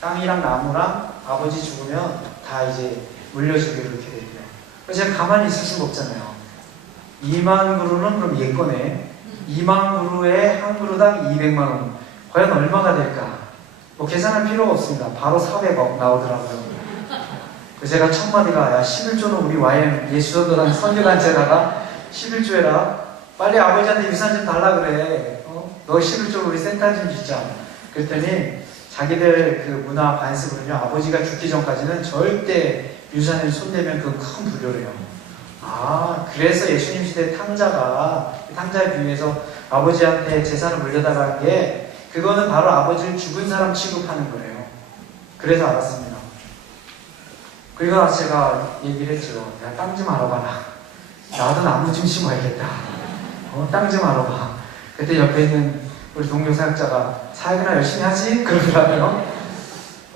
땅이랑 나무랑 아버지 죽으면 다 이제 물려주기로 이렇게 됐대요. 그래서 제가 가만히 있을 수가 없잖아요. 2만 그루는 그럼 얘 거네. 2만 그루에 한 그루당 200만 원. 과연 얼마가 될까? 뭐 계산할 필요가 없습니다. 바로 400억 나오더라고요. 그래서 제가 첫 마디가, 야, 11조는 우리 YM 예수전도단 선교단체다가 11조 해라. 빨리 아버지한테 유산 좀 달라 그래. 너 11조 우리 센터 좀 짓자. 그랬더니 자기들 그 문화 관습은요, 아버지가 죽기 전까지는 절대 유산을 손대면 그 큰 불효래요. 아, 그래서 예수님 시대 탕자에 비유해서 아버지한테 재산을 물려달라는 게, 그거는 바로 아버지를 죽은 사람 취급하는 거예요. 그래서 알았습니다. 그리고 나서 제가 얘기를 했죠. 야, 땅 좀 알아봐라. 나도 나무 좀 심어야겠다. 땅 좀 알아봐. 그때 옆에 있는 우리 동료 사역자가 사역이나 열심히 하지? 그러더라고요.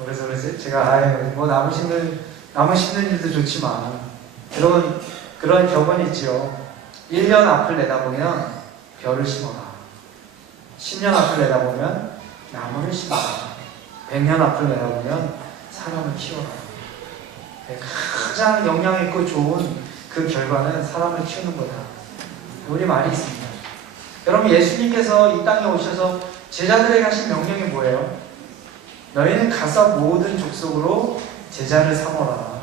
그래서 제가 뭐 나무 심는 일도 좋지만, 여러분 그런 격언이 있지요. 1년 앞을 내다보면 벼를 심어라. 10년 앞을 내다보면 나무를 심어라. 100년 앞을 내다보면 사람을 키워라. 가장 영향 있고 좋은 그 결과는 사람을 키우는 거다. 우리 말이 있습니다. 여러분, 예수님께서 이 땅에 오셔서 제자들에게 하신 명령이 뭐예요? 너희는 가서 모든 족속으로 제자를 삼어라.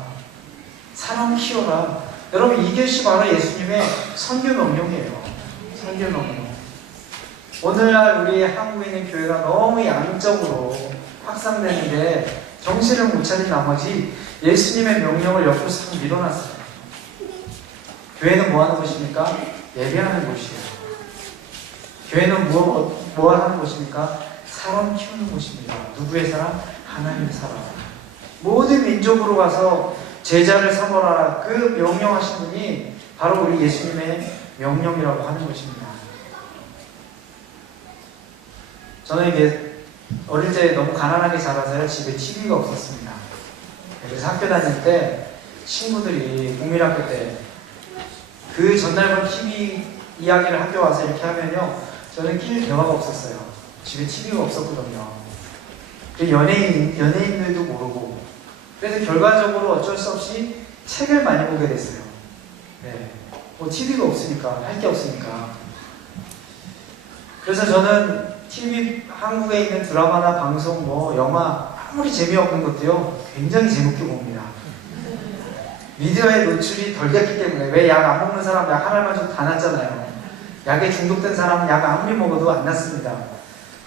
사람 키워라. 여러분, 이것이 바로 예수님의 선교 명령이에요. 선교 명령. 오늘날 우리 한국에 있는 교회가 너무 양적으로 확산되는데 정신을 못 차린 나머지 예수님의 명령을 옆으로 싹 밀어놨어요. 교회는 뭐 하는 곳입니까? 예배하는 곳이에요. 교회는 뭐 하는 곳입니까? 사람 키우는 곳입니다. 누구의 사람? 하나님의 사람. 모든 민족으로 가서 제자를 삼어라. 그 명령하신 분이 바로 우리 예수님의 명령이라고 하는 것입니다. 저는 이게 어릴 때 너무 가난하게 자라서요. 집에 TV가 없었습니다. 그래서 학교 다닐 때 친구들이 국민학교 때 그 전날만 TV 이야기를 학교 와서 이렇게 하면요, 저는 낄 대화가 없었어요. 집에 TV가 없었거든요. 연예인들도 모르고. 그래서 결과적으로 어쩔 수 없이 책을 많이 보게 됐어요. 네. 뭐 TV가 없으니까, 할 게 없으니까. 그래서 저는 TV, 한국에 있는 드라마나 방송, 뭐 영화 아무리 재미없는 것도요, 굉장히 재밌게 봅니다. 미디어에 노출이 덜 됐기 때문에. 왜 약 안 먹는 사람 약 하나만 좀 다 났잖아요. 약에 중독된 사람은 약 아무리 먹어도 안 났습니다.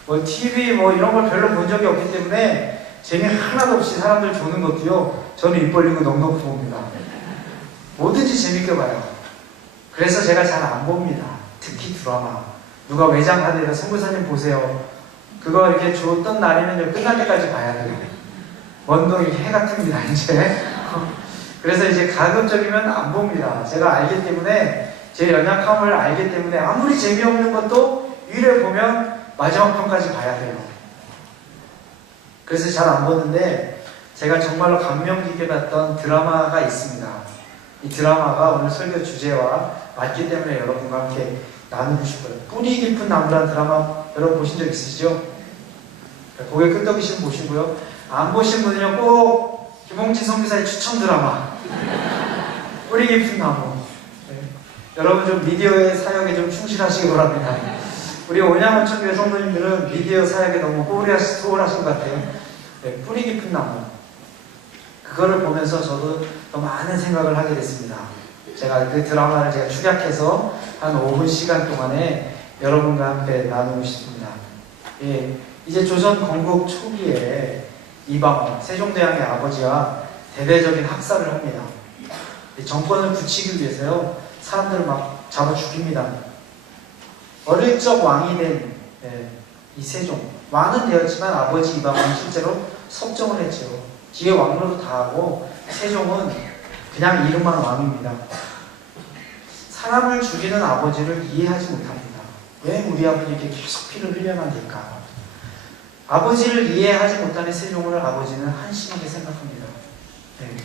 뭐 TV 뭐 이런 걸 별로 본 적이 없기 때문에 재미 하나도 없이 사람들 조는 것도요, 저는 입 벌리고 넉넉히 봅니다. 뭐든지 재밌게 봐요. 그래서 제가 잘 안 봅니다. 특히 드라마. 누가 외장하더라도 선교사님 보세요. 그거 이렇게 줬던 날이면 끝날 때까지 봐야 돼요. 원동이 해가 뜹니다, 이제. 그래서 이제 가급적이면 안 봅니다. 제가 알기 때문에, 제 연약함을 알기 때문에 아무리 재미없는 것도 1회 보면 마지막 편까지 봐야 돼요. 그래서 잘 안 보는데, 제가 정말로 감명 깊게 봤던 드라마가 있습니다. 이 드라마가 오늘 설교 주제와 맞기 때문에 여러분과 함께 나누고 싶어요. 뿌리 깊은 나무라는 드라마 여러분 보신 적 있으시죠? 고개 끄덕이시면 보시고요. 안 보신 분은요, 꼭 김홍진 선교사의 추천 드라마 뿌리 깊은 나무. 네. 여러분 좀 미디어의 사역에 좀 충실하시기 바랍니다. 우리 온양원천교회 성도님들은 미디어 사역에 너무 소홀하신 것 같아요. 네, 뿌리 깊은 나무. 그거를 보면서 저도 더 많은 생각을 하게 됐습니다. 제가 그 드라마를 제가 축약해서 한 5분 시간 동안에 여러분과 함께 나누고 싶습니다. 예, 이제 조선 건국 초기에 이방원, 세종대왕의 아버지와 대대적인 학살을 합니다. 정권을 붙이기 위해서요, 사람들을 막 잡아 죽입니다. 어릴 적 왕이 된 이 세종, 왕은 되었지만 아버지 이방원은 실제로 섭정을 했죠. 뒤에 왕로도 다 하고, 세종은 그냥 이름만 왕입니다. 사람을 죽이는 아버지를 이해하지 못합니다. 왜 우리 아버지 이렇게 계속 피를 흘려만 될까? 아버지를 이해하지 못하는 세종을 아버지는 한심하게 생각합니다. 네.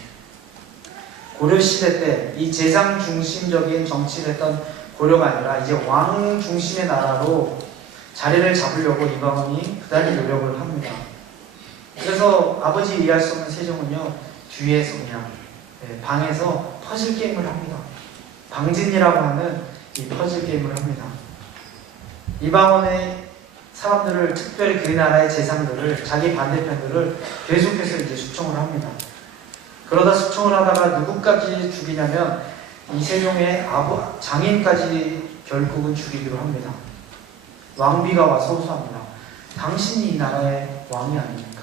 고려시대 때 이 재상 중심적인 정치를 했던 고려가 아니라 이제 왕 중심의 나라로 자리를 잡으려고 이방원이 부단히 노력을 합니다. 그래서 아버지 이해할 수 없는 세종은요, 뒤에서 그냥 방에서 퍼즐 게임을 합니다. 방진이라고 하는 이 퍼즐 게임을 합니다. 이방원의 사람들을, 특별히 그 나라의 재상들을, 자기 반대편들을 계속해서 이제 숙청을 합니다. 그러다 숙청을 하다가 누구까지 죽이냐면 이 세종의 장인까지 결국은 죽이기로 합니다. 왕비가 와서 호소합니다. 당신이 이 나라의 왕이 아닙니까?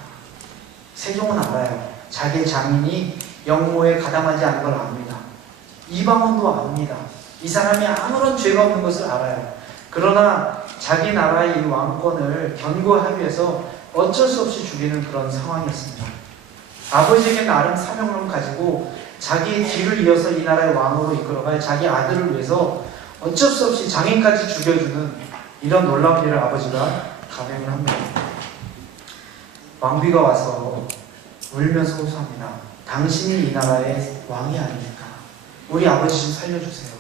세종은 알아요. 자기의 장인이 영모에 가담하지 않은 걸 압니다. 이방원도 압니다. 이 사람이 아무런 죄가 없는 것을 알아요. 그러나 자기 나라의 이 왕권을 견고하기 위해서 어쩔 수 없이 죽이는 그런 상황이었습니다. 아버지에게 나름 사명을 가지고 자기의 뒤를 이어서 이 나라의 왕으로 이끌어갈 자기 아들을 위해서 어쩔 수 없이 장인까지 죽여주는 이런 놀라운 일을 아버지가 감행을 합니다. 왕비가 와서 울면서 호소합니다. 당신이 이 나라의 왕이 아닙니까? 우리 아버지 좀 살려주세요.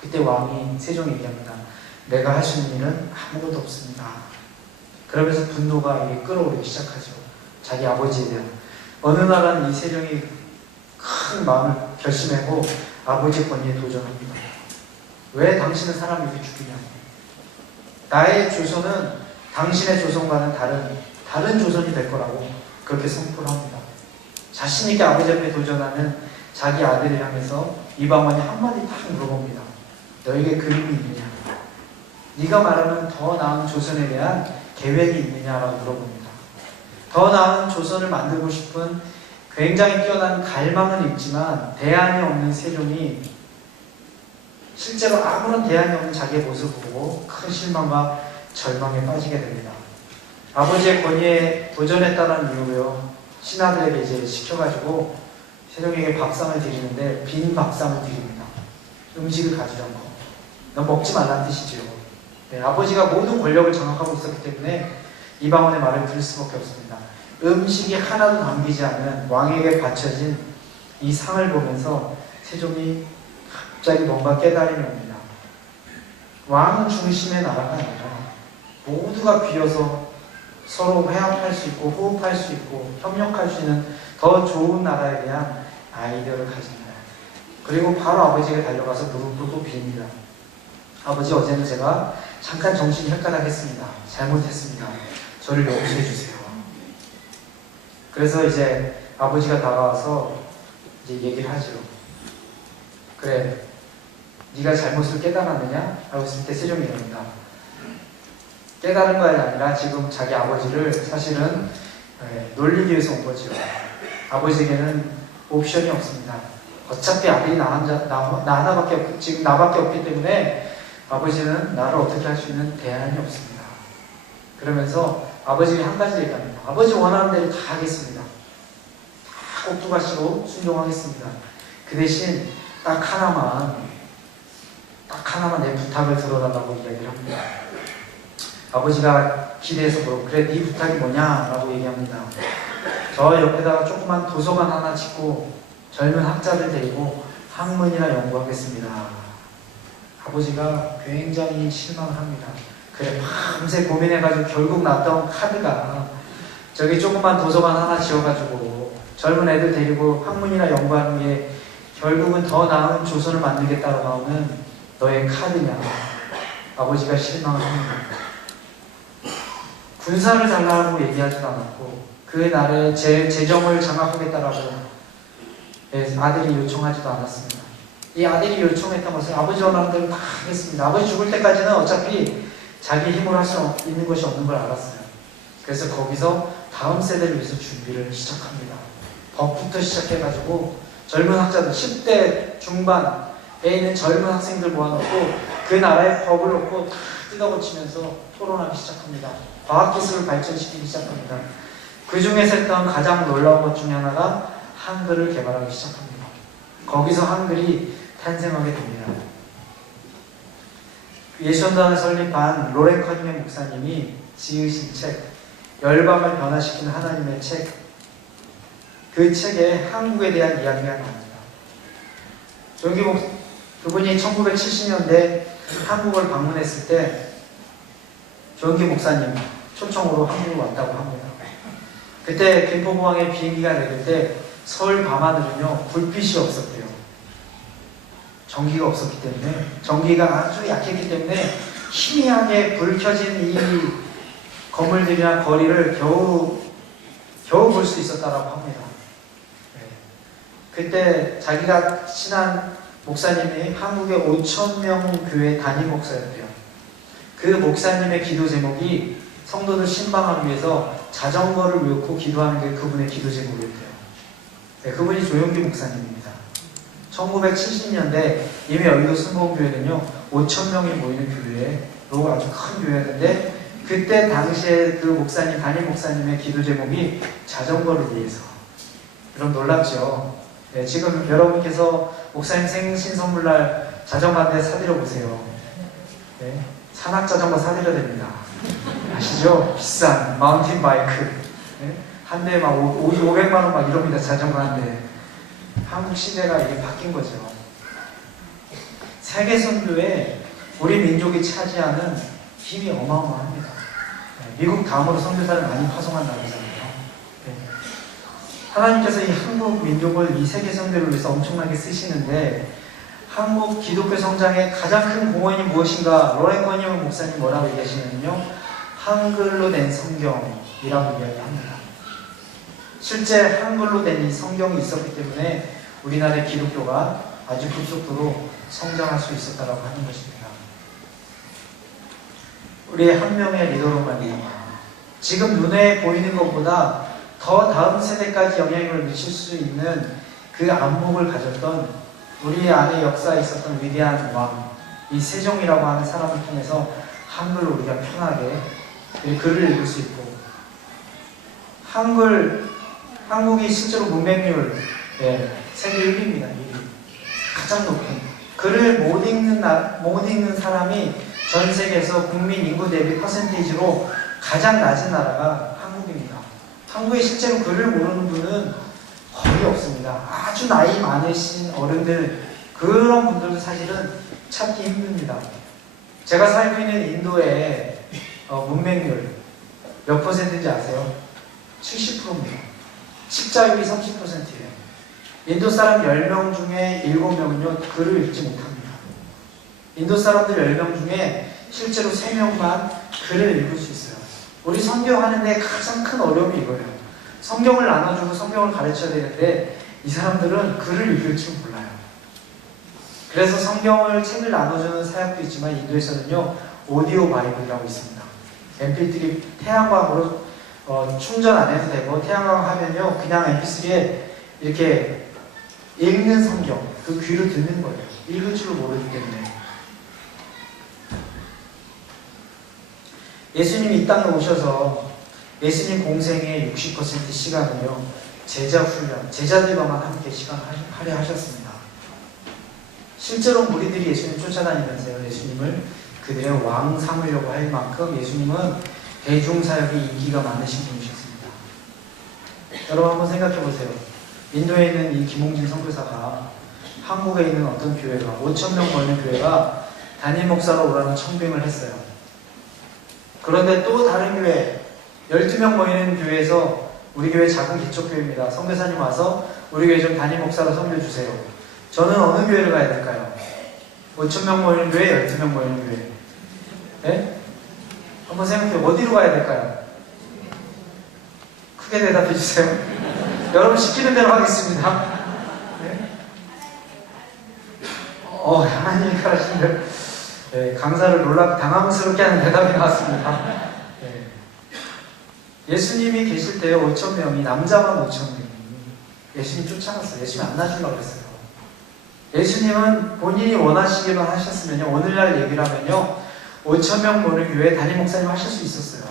그때 왕이 세종이 얘기합니다. 내가 할 수 있는 일은 아무것도 없습니다. 그러면서 분노가 끌어오르기 시작하죠. 자기 아버지에 대한. 어느 날은 이 세종이 큰 마음을 결심하고 아버지의 권위에 도전합니다. 왜 당신은 사람을 이렇게 죽이냐고. 나의 조선은 당신의 조선과는 다른 조선이 될 거라고 그렇게 선포를 합니다. 자신있게 아버지 앞에 도전하는 자기 아들을 향해서 이방원이 한마디 딱 물어봅니다. 너에게 그림이 있느냐? 네가 말하는 더 나은 조선에 대한 계획이 있느냐라고 물어봅니다. 더 나은 조선을 만들고 싶은 굉장히 뛰어난 갈망은 있지만 대안이 없는 세종이 실제로 아무런 대안이 없는 자기의 모습을 보고 큰 실망과 절망에 빠지게 됩니다. 아버지의 권위에 도전했다는 이유로요. 신하들에게 이제 시켜가지고 세종에게 밥상을 드리는데 빈 밥상을 드립니다. 음식을 가지지 않고. 너 먹지 말라는 뜻이지요. 네, 아버지가 모든 권력을 장악하고 있었기 때문에 이방원의 말을 들을 수밖에 없습니다. 음식이 하나도 남기지 않은 왕에게 바쳐진 이 상을 보면서 세종이 갑자기 뭔가 깨달음이 옵니다. 왕 중심의 나라가 아니라 모두가 비어서 서로 회합할 수 있고 호흡할 수 있고 협력할 수 있는 더 좋은 나라에 대한 아이디어를 가집니다. 그리고 바로 아버지에게 달려가서 무릎 꿇고 빕니다. 아버지, 어제는 제가 잠깐 정신이 헷갈하겠습니다. 잘못했습니다. 저를 용서해 주세요. 그래서 이제 아버지가 다가와서 이제 얘기를 하죠. 그래, 네가 잘못을 깨달았느냐? 라고 했을 때 세종이 이럽니다. 깨달은 것이 아니라 지금 자기 아버지를 사실은 놀리기 위해서 온 거죠. 아버지에게는 옵션이 없습니다. 어차피 아들이 나 하나밖에 없고 지금 나밖에 없기 때문에 아버지는 나를 어떻게 할 수 있는 대안이 없습니다. 그러면서 아버지가 한 가지 얘기합니다. 아버지 원하는 대로 다 하겠습니다. 다 꼭두가시로 순종하겠습니다. 그 대신 딱 하나만 내 부탁을 들어달라고 이야기를 합니다. 아버지가 기대해서 물어, 그래 네 부탁이 뭐냐? 라고 얘기합니다. 저 옆에다가 조그만 도서관 하나 짓고 젊은 학자들 데리고 학문이나 연구하겠습니다. 아버지가 굉장히 실망을 합니다. 그래 밤새 고민해가지고 결국 났던 카드가 저기 조그만 도서관 하나 지어가지고 젊은 애들 데리고 학문이나 연구하는 게 결국은 더 나은 조선을 만들겠다고 나오는 너의 카드냐. 아버지가 실망을 합니다. 군사를 달라고 얘기하지도 않았고 그 나라의 재정을 장악하겠다라고 아들이 요청하지도 않았습니다. 이 아들이 요청했던 것은 아버지 원하는 대로 다 하겠습니다. 아버지 죽을 때까지는 어차피 자기 힘으로 할 수 있는 것이 없는 걸 알았어요. 그래서 거기서 다음 세대를 위해서 준비를 시작합니다. 법부터 시작해가지고 젊은 학자들 10대 중반에 있는 젊은 학생들 모아놓고 그 나라의 법을 놓고 다 뜯어고치면서 토론하기 시작합니다. 과학기술을 발전시키기 시작합니다. 그 중에서 했던 가장 놀라운 것 중에 하나가 한글을 개발하기 시작합니다. 거기서 한글이 탄생하게 됩니다. 예수전단을 설립한 로렌 커닝햄 목사님이 지으신 책, 열방을 변화시키는 하나님의 책, 그 책에 한국에 대한 이야기가 나옵니다. 그분이 1970년대 한국을 방문했을 때 조영기 목사님 초청으로 한국을 왔다고 합니다. 그때 김포공항에 비행기가 내릴 때 서울 밤하늘은요 불빛이 없었대요. 전기가 없었기 때문에, 전기가 아주 약했기 때문에 희미하게 불 켜진 이 건물들이나 거리를 겨우 볼 수 있었다라고 합니다. 그때 자기가 친한 목사님이 한국의 5,000명 교회 담임 목사였대요. 그 목사님의 기도 제목이 성도들 신방하기 위해서 자전거를 놓고 기도하는 게 그분의 기도 제목이었대요. 네, 그분이 조용기 목사님입니다. 1970년대 이미 여의도 순복음교회는요 5,000명이 모이는 교회로 아주 큰 교회였는데 그때 당시에 그 목사님, 담임 목사님의 기도 제목이 자전거를 위해서. 그럼 놀랍죠? 네, 지금 여러분께서 목사님 생신 선물날 자전거 한 대 사드려 보세요. 네, 산악 자전거 사드려 됩니다. 아시죠? 비싼 마운틴 바이크. 네? 한 대에 막 500만 원 막 이럽니다. 자전거 한 대. 한국 시대가 이게 바뀐 거죠. 세계 선교에 우리 민족이 차지하는 힘이 어마어마합니다. 네, 미국 다음으로 선교사를 많이 파송한 나라잖아요. 네. 하나님께서 이 한국 민족을 이 세계 선교를 위해서 엄청나게 쓰시는데 한국 기독교 성장의 가장 큰 공헌이 무엇인가? 로렌 건영 목사님 뭐라고 얘기하시냐면요, 한글로 된 성경이라고 이야기합니다. 실제 한글로 된 이 성경이 있었기 때문에 우리나라의 기독교가 아주 급속도로 성장할 수 있었다고 하는 것입니다. 우리 한 명의 리더로 말미암아 지금 눈에 보이는 것보다 더 다음 세대까지 영향을 미칠 수 있는 그 안목을 가졌던 우리 안에 역사에 있었던 위대한 왕, 이 세종이라고 하는 사람을 통해서 한글로 우리가 편하게 글을 읽을 수 있고, 한국이 실제로 문맹률 세계 1위입니다. 1위. 가장 높은. 글을 못 읽는 사람이 전 세계에서 국민 인구 대비 퍼센테이지로 가장 낮은 나라가 한국입니다. 한국에 실제로 글을 모르는 분은 거의 없습니다. 아주 나이 많으신 어른들, 그런 분들도 사실은 찾기 힘듭니다. 제가 살고 있는 인도의 문맹률 몇 퍼센트인지 아세요? 70%입니다. 식자율이 30%예요. 인도 사람 10명 중에 7명은요, 글을 읽지 못합니다. 인도 사람들 10명 중에 실제로 3명만 글을 읽을 수 있어요. 우리 선교하는데 가장 큰 어려움이 이거예요. 성경을 나눠주고 성경을 가르쳐야 되는데 이 사람들은 글을 읽을 줄 몰라요. 그래서 책을 나눠주는 사역도 있지만 인도에서는요, 오디오 바이블이라고 있습니다. MP3 태양광으로 충전 안 해도 되고, 태양광 하면요 그냥 MP3에 이렇게 읽는 성경, 그 귀로 듣는 거예요. 읽을 줄 모르기 때문에. 예수님이 이 땅에 오셔서 예수님 공생의 60% 시간을요 제자 훈련, 제자들과만 함께 시간을 할애하셨습니다. 실제로 무리들이 예수님 쫓아다니면서요 예수님을 그들의 왕 삼으려고 할 만큼 예수님은 대중사역에 인기가 많으신 분이셨습니다. 여러분 한번 생각해 보세요. 인도에 있는 이 김홍진 선교사가 한국에 있는 어떤 교회가 5,000명 모이는 교회가 담임 목사로 오라는 청빙을 했어요. 그런데 또 다른 교회 12명 모이는 교회에서, 우리 교회 작은 기초교회입니다. 선교사님 와서 우리 교회 좀 담임 목사로 섬겨주세요. 저는 어느 교회를 가야 될까요? 5,000명 모이는 교회, 12명 모이는 교회. 네? 한번 생각해요. 어디로 가야 될까요? 크게 대답해 주세요. 여러분 시키는 대로 하겠습니다. 네? 하나님이 가르친 대로. 네, 강사를 당황스럽게 하는 대답이 나왔습니다. 네. 예수님이 계실 때 5,000명이, 남자만 5,000명이 예수님 쫓아갔어요. 예수님 안 놔주려고 했어요. 예수님은 본인이 원하시기만 하셨으면요, 오늘날 얘기를 하면요 5,000명 모는 교회 담임 목사님 하실 수 있었어요.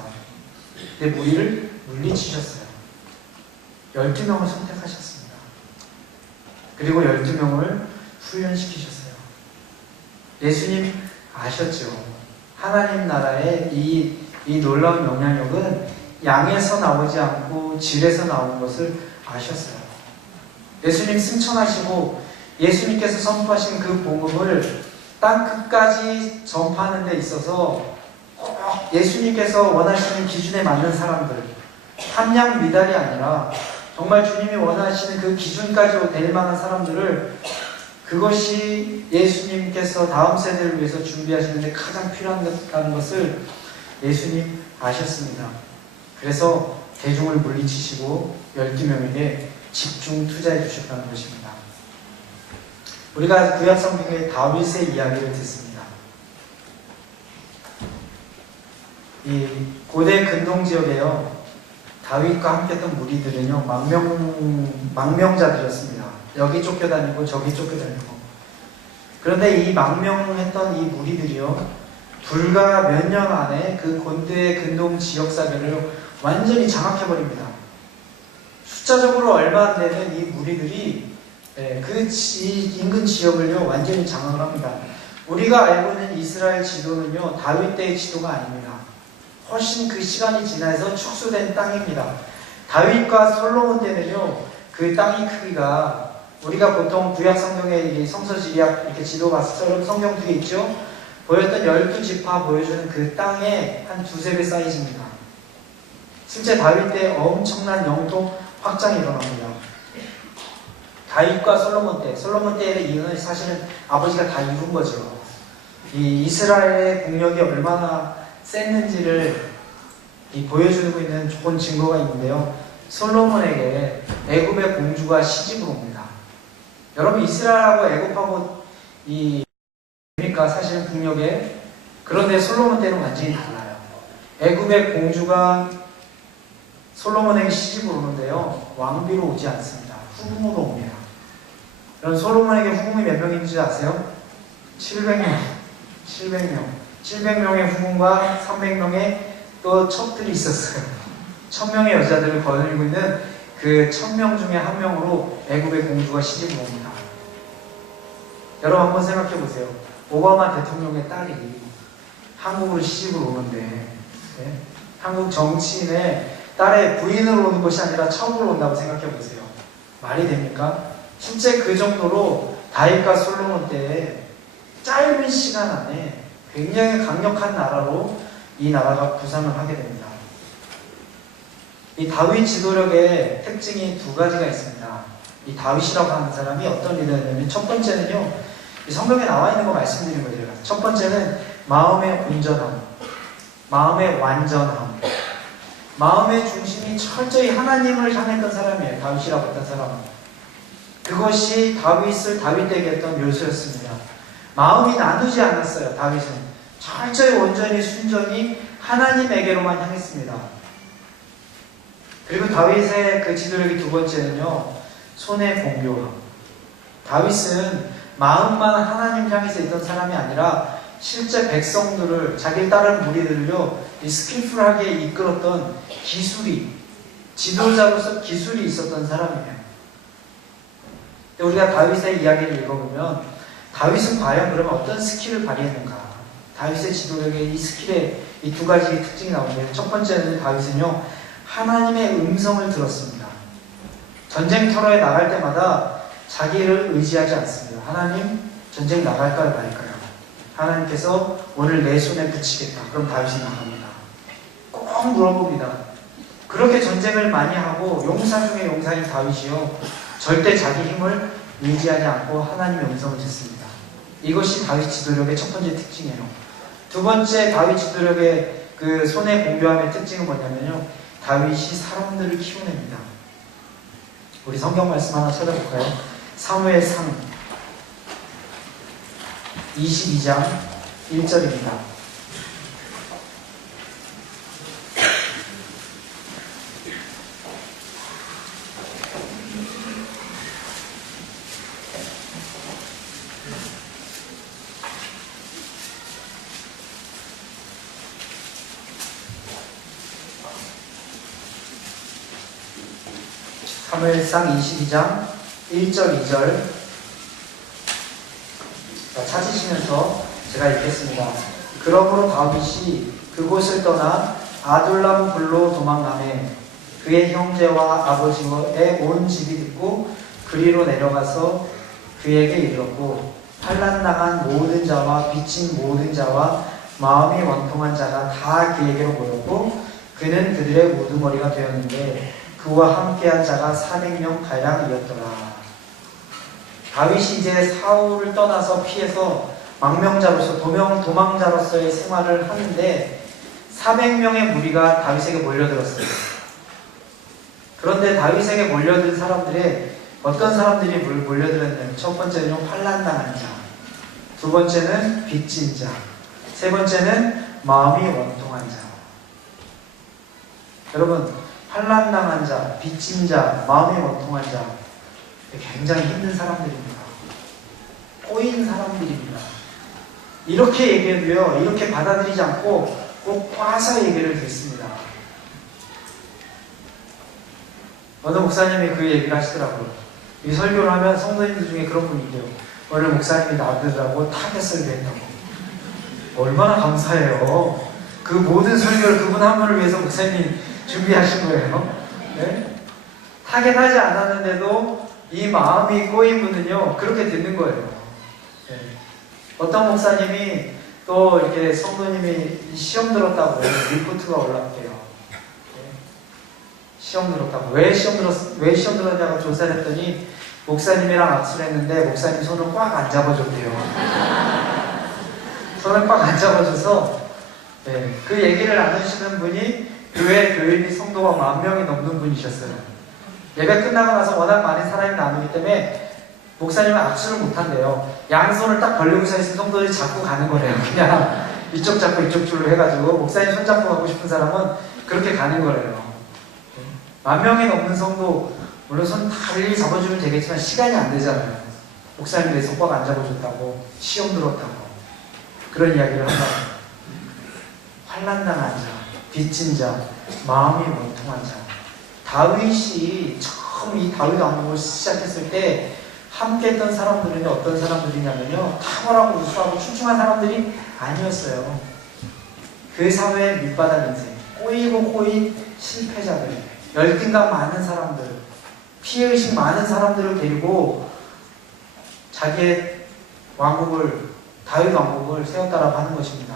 근데 무리를 물리치셨어요. 12명을 선택하셨습니다. 그리고 12명을 훈련시키셨어요. 예수님 아셨죠? 하나님 나라의 이 놀라운 영향력은 양에서 나오지 않고 질에서 나오는 것을 아셨어요. 예수님 승천하시고 예수님께서 선포하신 그 복음을 땅 끝까지 전파하는 데 있어서 꼭 예수님께서 원하시는 기준에 맞는 사람들, 함량 미달이 아니라 정말 주님이 원하시는 그 기준까지 될 만한 사람들을, 그것이 예수님께서 다음 세대를 위해서 준비하시는 데 가장 필요하다는 것을 예수님 아셨습니다. 그래서 대중을 물리치시고 12명에게 집중 투자해 주셨다는 것입니다. 우리가 구약 성경에 다윗의 이야기를 듣습니다. 이 고대 근동 지역에요, 다윗과 함께했던 무리들은요, 망명자들이었습니다. 여기 쫓겨다니고 저기 쫓겨다니고. 그런데 이 망명했던 이 무리들이요, 불과 몇 년 안에 그 고대 근동 지역 사회를 완전히 장악해버립니다. 숫자적으로 얼마 안 되는 이 무리들이 인근 지역을요 완전히 장악을 합니다. 우리가 알고 있는 이스라엘 지도는요 다윗 때의 지도가 아닙니다. 훨씬 그 시간이 지나서 축소된 땅입니다. 다윗과 솔로몬 때는요 그 땅의 크기가 우리가 보통 구약 성경에 성서지리학 이렇게 지도 봤을 성경 뒤에 있죠. 보였던 12지파 보여주는 그 땅의 한 두세 배 사이즈입니다. 실제 다윗 때 엄청난 영토 확장이 일어납니다. 다윗과 솔로몬 때의 이유는 사실은 아버지가 다 이룬 거죠. 이 이스라엘의 국력이 얼마나 셌는지를 보여주고 있는 좋은 증거가 있는데요. 솔로몬에게 애굽의 공주가 시집을 옵니다. 여러분, 이스라엘하고 애굽하고 그러니까 사실은 국력에, 그런데 솔로몬 때는 완전히 달라요. 애굽의 공주가 솔로몬에게 시집을 오는데요, 왕비로 오지 않습니다. 후궁으로 옵니다. 그럼 솔로몬에게 후궁이 몇 명인지 아세요? 700명. 700명의 후궁과 300명의 또 첩들이 있었어요. 1000명의 여자들을 거느리고 있는 그 1000명 중에 한 명으로 애굽의 공주가 시집을 옵니다. 여러분 한번 생각해 보세요. 오바마 대통령의 딸이 한국으로 시집을 오는데, 한국 정치인의 딸의 부인으로 오는 것이 아니라 처음으로 온다고 생각해 보세요. 말이 됩니까? 실제 그 정도로 다윗과 솔로몬 때에 짧은 시간 안에 굉장히 강력한 나라로 이 나라가 부상을 하게 됩니다. 이 다윗 지도력의 특징이 두 가지가 있습니다. 이 다윗이라고 하는 사람이 어떤 일을 했냐면, 첫 번째는요, 이 성경에 나와 있는 거 말씀드린 거예요. 첫 번째는 마음의 온전함, 마음의 완전함, 마음의 중심이 철저히 하나님을 향했던 사람이에요. 다윗이라고 했던 사람은. 그것이 다윗을 다윗에게 했던 묘소였습니다. 마음이 나누지 않았어요. 다윗은 철저히 온전히 순전히 하나님에게로만 향했습니다. 그리고 다윗의 그 지도력이 두 번째는요, 손의 공교함. 다윗은 마음만 하나님 향해서 있던 사람이 아니라 실제 백성들을, 자기를 따르는 무리들을요, 스킬풀하게 이끌었던 지도자로서 기술이 있었던 사람이에요. 우리가 다윗의 이야기를 읽어보면 다윗은 과연 그러면 어떤 스킬을 발휘했는가? 다윗의 지도력에 이 스킬의 이 두 가지 특징이 나오는데요. 첫 번째는 다윗은요, 하나님의 음성을 들었습니다. 전쟁터로에 나갈 때마다 자기를 의지하지 않습니다. 하나님, 전쟁 나갈까요 말까요? 하나님께서 오늘 내 손에 붙이겠다. 그럼 다윗이 나갑니다. 꼭 물어봅니다. 그렇게 전쟁을 많이 하고 용사 중에 용사인 다윗이요, 절대 자기 힘을 의지하지 않고 하나님의 음성을 듣습니다. 이것이 다윗 지도력의 첫 번째 특징이에요. 두 번째 다윗 지도력의 그 손의 공교함의 특징은 뭐냐면요, 다윗이 사람들을 키워냅니다. 우리 성경 말씀 하나 찾아볼까요? 사무엘상 22장 1절입니다. 사무엘상 22장 1절 2절 찾으시면서 제가 읽겠습니다. 그러므로 다윗이 그곳을 떠나 아둘람 굴로 도망가매 그의 형제와 아버지의 온 집이 듣고 그리로 내려가서 그에게 이르렀고, 환난당한 모든 자와 빚진 모든 자와 마음이 원통한 자가 다 그에게로 모였고, 그는 그들의 우두머리가 되었는데 그와 함께한 자가 400명 가량이었더라. 다윗이 이제 사울을 떠나서 피해서 망명자로서 도망자로서의 생활을 하는데 400명의 무리가 다윗에게 몰려들었어요. 그런데 다윗에게 몰려든 사람들의 어떤 사람들이 몰려들었냐면 첫 번째는 환난당한 자, 두 번째는 빚진 자, 세 번째는 마음이 원통한 자. 여러분, 환난당한 자, 빚진 자, 마음이 원통한 자, 굉장히 힘든 사람들입니다. 꼬인 사람들입니다. 이렇게 얘기해도요, 이렇게 받아들이지 않고 꼭 꽈서 얘기를 듣습니다. 어느 목사님이 그 얘기를 하시더라고요. 이 설교를 하면 성도님들 중에 그런 분이 있대요. 오늘 목사님이 나들라고 타겟 설교했다고. 얼마나 감사해요. 그 모든 설교를 그분 한 분을 위해서 목사님이 준비하신 거예요. 네? 타겟하지 않았는데도 이 마음이 꼬인 분은요, 그렇게 듣는 거예요. 네. 어떤 목사님이 또 이렇게 성도님이 시험 들었다고 리포트가 올라왔대요. 네. 시험 들었다고. 왜 시험 들었냐고 조사를 했더니 목사님이랑 악수를 했는데 목사님 손을 꽉 안 잡아줬대요. 손을 꽉 안 잡아줘서 네, 그 얘기를 나누시는 분이 교회 교인이 성도가 10,000명이 넘는 분이셨어요. 예배 끝나고 나서 워낙 많은 사람이 나누기 때문에 목사님은 악수를 못한대요. 양손을 딱 벌리고 서 있는 성도들이 잡고 가는 거래요. 그냥 이쪽 잡고 이쪽 줄로 해가지고 목사님 손 잡고 가고 싶은 사람은 그렇게 가는 거래요. 10,000명이 넘는 성도, 물론 손 다 일일이 잡아주면 되겠지만 시간이 안 되잖아요. 목사님 내 손 꽉 안 잡아줬다고, 시험 들었다고, 그런 이야기를 한다고. 환난당한 자, 빚진 자, 마음이 원통한 자. 다윗이 처음 이 다윗 왕국을 시작했을 때 함께 했던 사람들은 어떤 사람들이냐면요, 탁월하고 우수하고 출중한 사람들이 아니었어요. 그 사회의 밑바닥 인생, 꼬이고 꼬인 실패자들, 열등감 많은 사람들, 피해의식 많은 사람들을 데리고 자기의 왕국을, 다윗 왕국을 세웠다라고 하는 것입니다.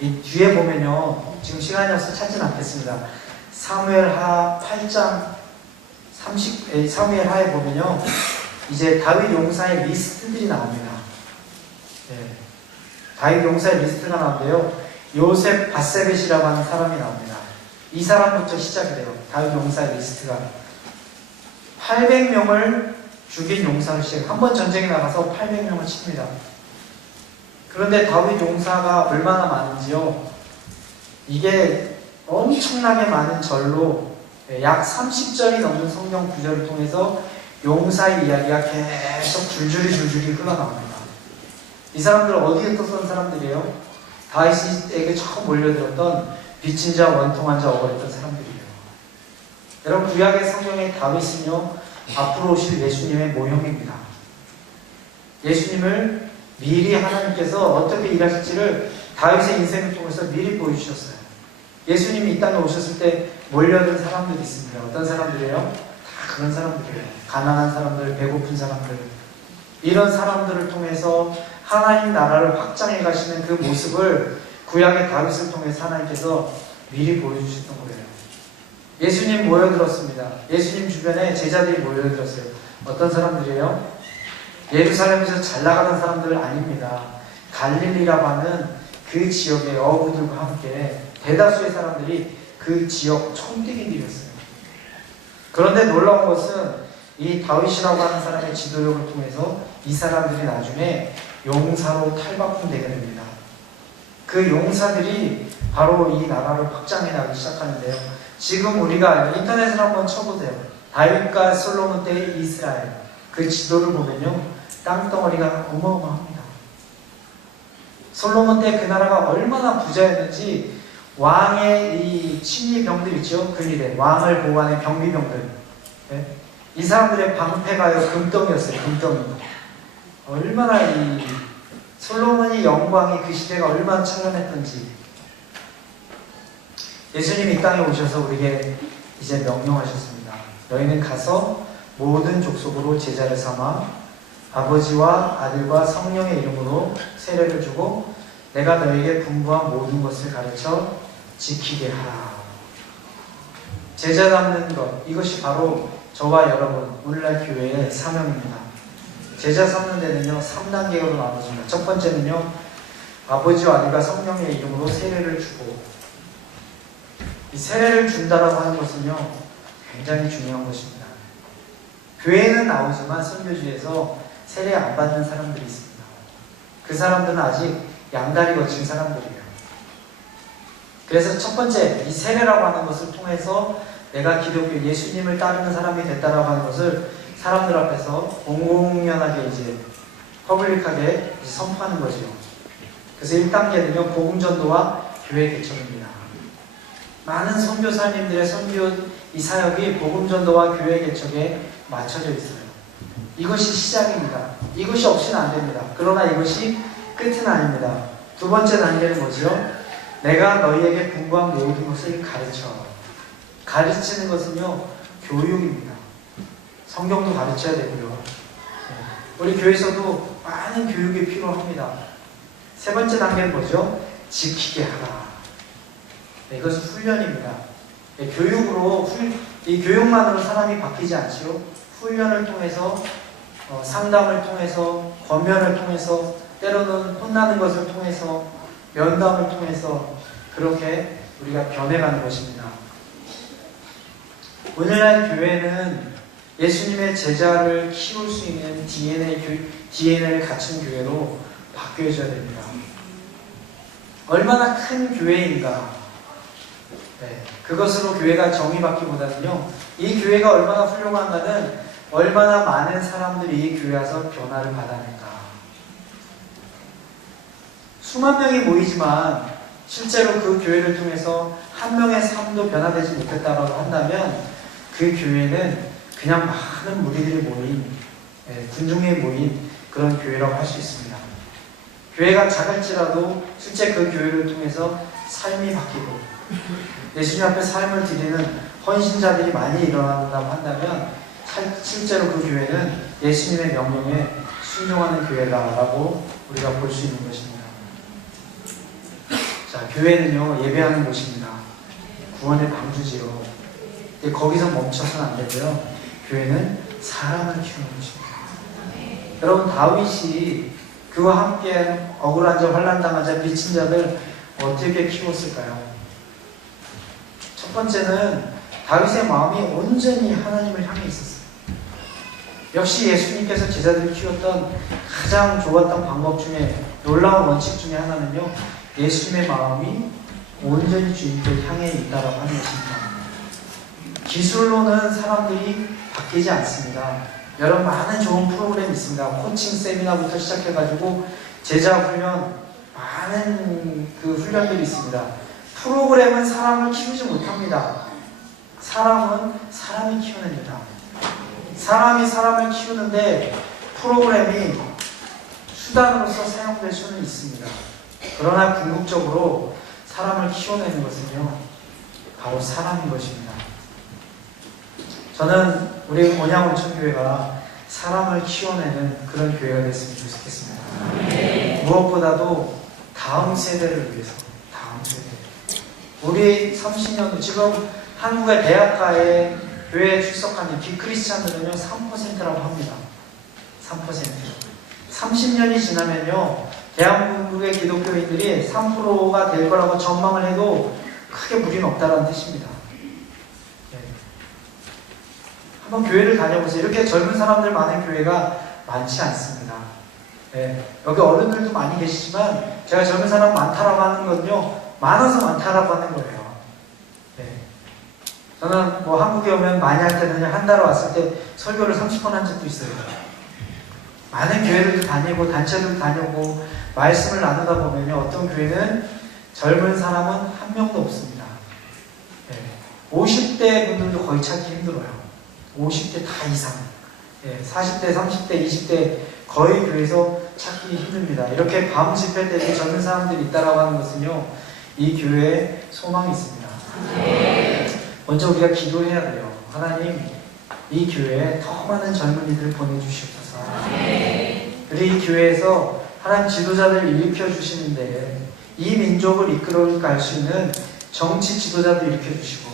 이 뒤에 보면요, 지금 시간이 없어서 찾지는 않겠습니다. 사무엘하 8장 사무엘하에 보면요, 이제 다윗 용사의 리스트들이 나옵니다. 네. 다윗 용사의 리스트가 나오는데요, 요셉 바세벳이라고 하는 사람이 나옵니다. 이 사람부터 시작이 돼요. 다윗 용사의 리스트가 800명을 죽인 용사를 시작. 한번 전쟁에 나가서 800명을 칩니다. 그런데 다윗 용사가 얼마나 많은지요, 이게 엄청나게 많은 절로 약 30절이 넘는 성경 구절을 통해서 용사의 이야기가 계속 줄줄이 흘러나옵니다. 이 사람들 어디에 떴던 사람들이에요? 다윗에게 처음 몰려들었던 빚진 자, 원통한 자, 억울했던 사람들이에요. 여러분, 구약의 성경의 다윗은요, 앞으로 오실 예수님의 모형입니다. 예수님을 미리 하나님께서 어떻게 일하실지를 다윗의 인생을 통해서 미리 보여주셨어요. 예수님이 이 땅에 오셨을 때 몰려든 사람들이 있습니다. 어떤 사람들이에요? 다 그런 사람들이에요. 가난한 사람들, 배고픈 사람들. 이런 사람들을 통해서 하나님 나라를 확장해 가시는 그 모습을 구약의 다윗을 통해서 하나님께서 미리 보여주셨던 거예요. 예수님 모여들었습니다. 예수님 주변에 제자들이 모여들었어요. 어떤 사람들이에요? 예루살렘에서 잘 나가는 사람들은 아닙니다. 갈릴리라고 하는 그 지역의 어부들과 함께 대다수의 사람들이 그 지역 촌뜨기들이었어요. 그런데 놀라운 것은 이 다윗이라고 하는 사람의 지도력을 통해서 이 사람들이 나중에 용사로 탈바꿈되게 됩니다. 그 용사들이 바로 이 나라를 확장해 나가기 시작하는데요. 지금 우리가 인터넷을 한번 쳐보세요. 다윗과 솔로몬 때의 이스라엘, 그 지도를 보면요, 땅덩어리가 어마어마합니다. 솔로몬 때 그 나라가 얼마나 부자였는지 왕의 이 친위병들 있죠? 근위대 왕을 보호하는 경비병들, 네? 이 사람들의 방패가요 금덩이였어요. 금덩이. 얼마나 이 솔로몬의 영광이 그 시대가 얼마나 찬란했던지. 예수님이 이 땅에 오셔서 우리에게 이제 명령하셨습니다. 너희는 가서 모든 족속으로 제자를 삼아 아버지와 아들과 성령의 이름으로 세례를 주고 내가 너희에게 분부한 모든 것을 가르쳐 지키게 하라. 제자 삼는 것, 이것이 바로 저와 여러분 오늘날 교회의 사명입니다. 제자 삼는 데는요 3단계로 나눠집니다. 첫 번째는요, 아버지와 아들과 성령의 이름으로 세례를 주고, 이 세례를 준다라고 하는 것은요 굉장히 중요한 것입니다. 교회는 나오지만 선교지에서 세례 안 받는 사람들이 있습니다. 그 사람들은 아직 양다리 거친 사람들이에요. 그래서 첫 번째, 이 세례라고 하는 것을 통해서 내가 기독교 예수님을 따르는 사람이 됐다라고 하는 것을 사람들 앞에서 공공연하게 이제 퍼블릭하게 선포하는 거죠. 그래서 1단계는요, 복음 전도와 교회 개척입니다. 많은 선교사님들의 선교 이 사역이 복음 전도와 교회 개척에 맞춰져 있어요. 이것이 시작입니다. 이것이 없이는 안 됩니다. 그러나 이것이 끝은 아닙니다. 두 번째 단계는 뭐죠? 내가 너희에게 궁구한 모든 것을 가르쳐. 가르치는 것은요, 교육입니다. 성경도 가르쳐야 되고요. 우리 교회에서도 많은 교육이 필요합니다. 세 번째 단계는 뭐죠? 지키게 하라. 이것은 훈련입니다. 교육으로, 이 교육만으로 사람이 바뀌지 않지요. 훈련을 통해서, 상담을 통해서, 권면을 통해서, 때로는 혼나는 것을 통해서, 면담을 통해서 그렇게 우리가 변해가는 것입니다. 오늘날 교회는 예수님의 제자를 키울 수 있는 DNA를 갖춘 교회로 바뀌어져야 됩니다. 얼마나 큰 교회인가, 그것으로 교회가 정의받기보다는요, 이 교회가 얼마나 훌륭한가는 얼마나 많은 사람들이 이 교회 와서 변화를 받아낼까. 수만 명이 모이지만 실제로 그 교회를 통해서 한 명의 삶도 변화되지 못했다고 한다면 그 교회는 그냥 많은 무리들이 모인, 군중에 모인 그런 교회라고 할 수 있습니다. 교회가 작을지라도 실제 그 교회를 통해서 삶이 바뀌고 예수님 앞에 삶을 드리는 헌신자들이 많이 일어난다고 한다면 실제로 그 교회는 예수님의 명령에 순종하는 교회다라고 우리가 볼 수 있는 것입니다. 자, 교회는요, 예배하는 곳입니다. 구원의 방주지요. 근데 거기서 멈춰서는 안 되고요. 교회는 사람을 키우는 곳입니다. 여러분, 다윗이 그와 함께 억울한 자, 환난당한 자, 미친 자들 어떻게 키웠을까요? 첫 번째는 다윗의 마음이 온전히 하나님을 향해 있었어요. 역시 예수님께서 제자들을 키웠던 가장 좋았던 방법 중에, 놀라운 원칙 중에 하나는요, 예수님의 마음이 온전히 주님께 향해 있다라고 하는 것입니다. 기술로는 사람들이 바뀌지 않습니다. 여러분, 많은 좋은 프로그램이 있습니다. 코칭 세미나부터 시작해가지고 제자 훈련, 많은 그 훈련들이 있습니다. 프로그램은 사람을 키우지 못합니다. 사람은 사람이 키워냅니다. 사람이 사람을 키우는데 프로그램이 수단으로서 사용될 수는 있습니다. 그러나 궁극적으로 사람을 키워내는 것은요, 바로 사람인 것입니다. 저는 우리 온양온천교회가 사람을 키워내는 그런 교회가 됐으면 좋겠습니다. 무엇보다도 다음 세대를 위해서, 다음 세대. 우리 30년, 지금 한국의 대학가에 교회에 출석하는 비크리스찬들은요, 3%라고 합니다. 3%. 30년이 지나면요, 대한민국의 기독교인들이 3%가 될 거라고 전망을 해도 크게 무리는 없다는 뜻입니다. 한번 교회를 다녀보세요. 이렇게 젊은 사람들 많은 교회가 많지 않습니다. 여기 어른들도 많이 계시지만 제가 젊은 사람 많다라고 하는 건요, 많아서 많다라고 하는 거예요. 저는 뭐 한국에 오면 많이 할 때는 한 달에 왔을 때 설교를 30번 한 적도 있어요. 많은 교회들도 다니고 단체들도 다니고 말씀을 나누다 보면요, 어떤 교회는 젊은 사람은 한 명도 없습니다. 50대 분들도 거의 찾기 힘들어요. 50대 다 이상. 40대, 30대, 20대 거의 교회에서 찾기 힘듭니다. 이렇게 밤 집회 때 젊은 사람들이 있다라고 하는 것은요, 이 교회에 소망이 있습니다. 먼저 우리가 기도해야 돼요. 하나님, 이 교회에 더 많은 젊은이들을 보내주시옵소서. 그리고 이 교회에서 하나님 지도자들을 일으켜 주시는데 이 민족을 이끌어갈 수 있는 정치 지도자도 일으켜 주시고,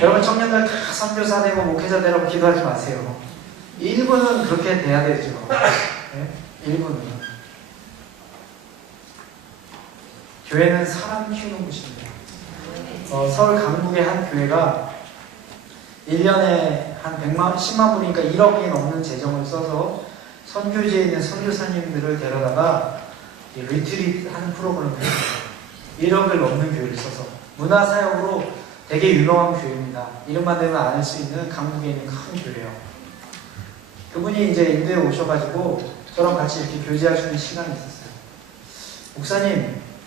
여러분 청년들 다 선교사 되고 목회자 되라고 기도하지 마세요. 일부는 그렇게 돼야 되죠. 일부는. 교회는 사람 키우는 곳입니다. 서울 강북의 한 교회가 1년에 한 100만, 10만 불이니까 1억이 넘는 재정을 써서 선교지에 있는 선교사님들을 데려다가 리트리트 하는 프로그램을 했어요. 1억을 넘는 교회를 써서 문화사역으로 되게 유명한 교회입니다. 이름만 대면 알 수 있는 강북에 있는 큰 교회예요. 그분이 이제 인도에 오셔가지고 저랑 같이 이렇게 교제하시는 시간이 있었어요.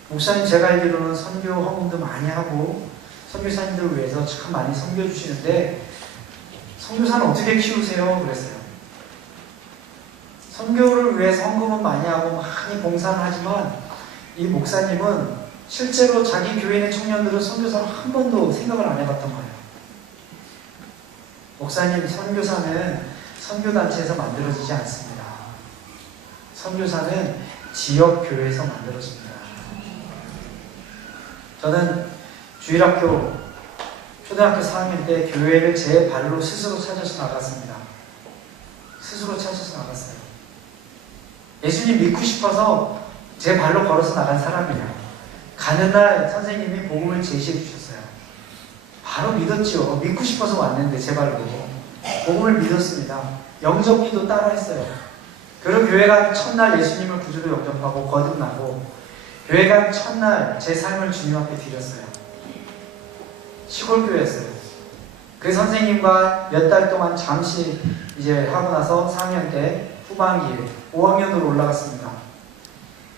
목사님 제가 알기로는 선교 헌금도 많이 하고 선교사님들을 위해서 참 많이 섬겨주시는데 선교사는 어떻게 키우세요? 그랬어요. 선교를 위해서 헌금은 많이 하고 많이 봉사를 하지만 이 목사님은 실제로 자기 교회에 있는 청년들은 선교사를 한 번도 생각을 안 해봤던 거예요. 목사님, 선교사는 선교단체에서 만들어지지 않습니다. 선교사는 지역교회에서 만들어집니다. 저는 주일학교 초등학교 4학년 때 교회를 제 발로 스스로 찾아서 나갔습니다. 스스로 찾아서 나갔어요. 예수님 믿고 싶어서 제 발로 걸어서 나간 사람이에요. 가는 날 선생님이 복음을 제시해 주셨어요. 바로 믿었죠. 믿고 싶어서 왔는데 제 발로 복음을 믿었습니다. 영접기도 따라 했어요. 그리고 교회가 첫날 예수님을 구주로 영접하고 거듭나고 교회가 첫날 제 삶을 주님 앞에 드렸어요. 시골 교회였어요. 그 선생님과 몇 달 동안 잠시 이제 하고 나서 4학년 때 후반기에 5학년으로 올라갔습니다.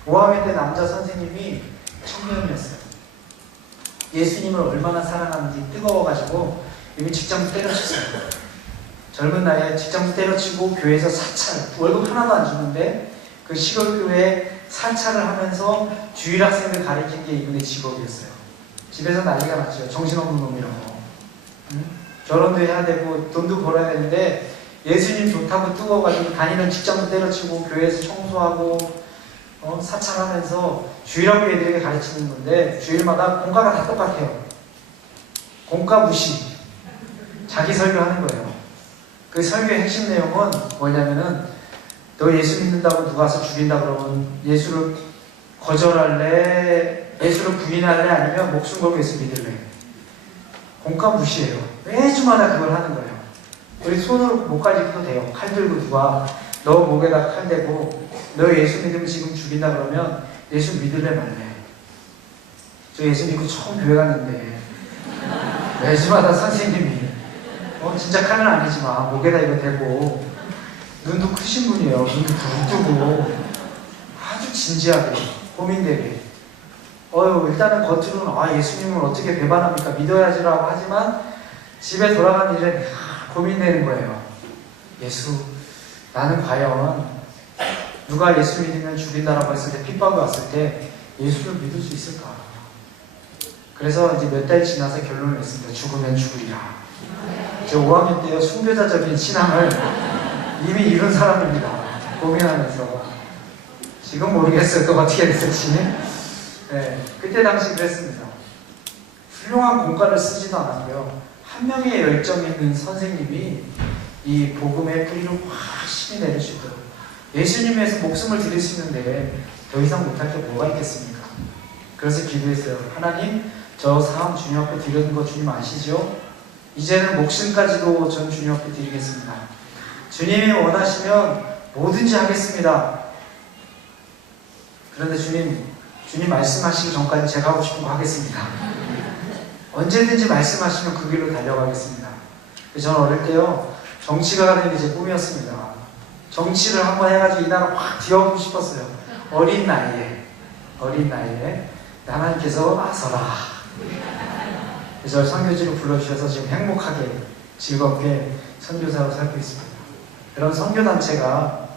5학년 때 남자 선생님이 청년이었어요. 예수님을 얼마나 사랑하는지 뜨거워가지고 이미 직장도 때려쳤어요. 젊은 나이에 직장도 때려치고 교회에서 사찰, 월급 하나도 안 주는데 그 시골교회에 사찰을 하면서 주일학생을 가르친 게 이분의 직업이었어요. 집에서 난리가 났죠. 정신없는 놈이라고. 응? 결혼도 해야 되고 돈도 벌어야 되는데 예수님 좋다고 뜨거워가지고 다니는 직장도 때려치고 교회에서 청소하고 사찰하면서 주일학교 애들에게 가르치는 건데 주일마다 공과가 다 똑같아요. 공과 무시. 자기 설교하는 거예요. 그 설교의 핵심 내용은 뭐냐면은 너 예수 믿는다고 누가 와서 죽인다 그러면 예수를 거절할래? 예수를 부인할래? 아니면 목숨 걸고 예수 믿을래? 공과 무시예요. 매주마다 그걸 하는 거예요. 우리 손으로 목까지 펴도 돼요. 칼 들고 누가 너 목에다 칼 대고 너 예수 믿으면 지금 죽인다 그러면 예수 믿을래 말래? 저 예수 믿고 처음 교회 갔는데 매주마다 선생님이 진짜 칼은 아니지만 목에다 이거 대고 눈도 크신 분이에요. 눈도 붕 뜨고 아주 진지하게 고민되게 일단은 겉으로는 예수님을 어떻게 배반합니까? 믿어야지라고 하지만 집에 돌아간 일에 고민되는 거예요. 예수, 나는 과연 누가 예수 믿으면 죽인다라고 했을 때 핍박이 왔을 때 예수를 믿을 수 있을까? 그래서 이제 몇 달 지나서 결론을 냈습니다. 죽으면 죽으리라. 제가 5학년 때요 순교자적인 신앙을 이미 이룬 사람입니다. 고민하면서 지금 모르겠어요. 또 어떻게 됐을지. 네, 그때 당시 그랬습니다. 훌륭한 공과를 쓰지도 않았고요. 한 명의 열정 있는 선생님이 이 복음의 뿌리를 확실히 내릴 수 있도록 예수님에서 목숨을 드릴 수 있는데 더 이상 못할 게 뭐가 있겠습니까? 그래서 기도했어요. 하나님, 저 사람 주님 앞에 드리는 거 주님 아시죠? 이제는 목숨까지도 전 주님 앞에 드리겠습니다. 주님이 원하시면 뭐든지 하겠습니다. 그런데 주님 말씀하시기 전까지 제가 하고 싶은 거 하겠습니다. 언제든지 말씀하시면 그 길로 달려가겠습니다. 저는 어릴 때요 정치가 가는 게 제 꿈이었습니다. 정치를 한번 해가지고 이 나라 확 뒤엎고 싶었어요. 어린 나이에 하나님께서 나서라. 그래서 선교지로 불러주셔서 지금 행복하게 즐겁게 선교사로 살고 있습니다. 이런 선교단체가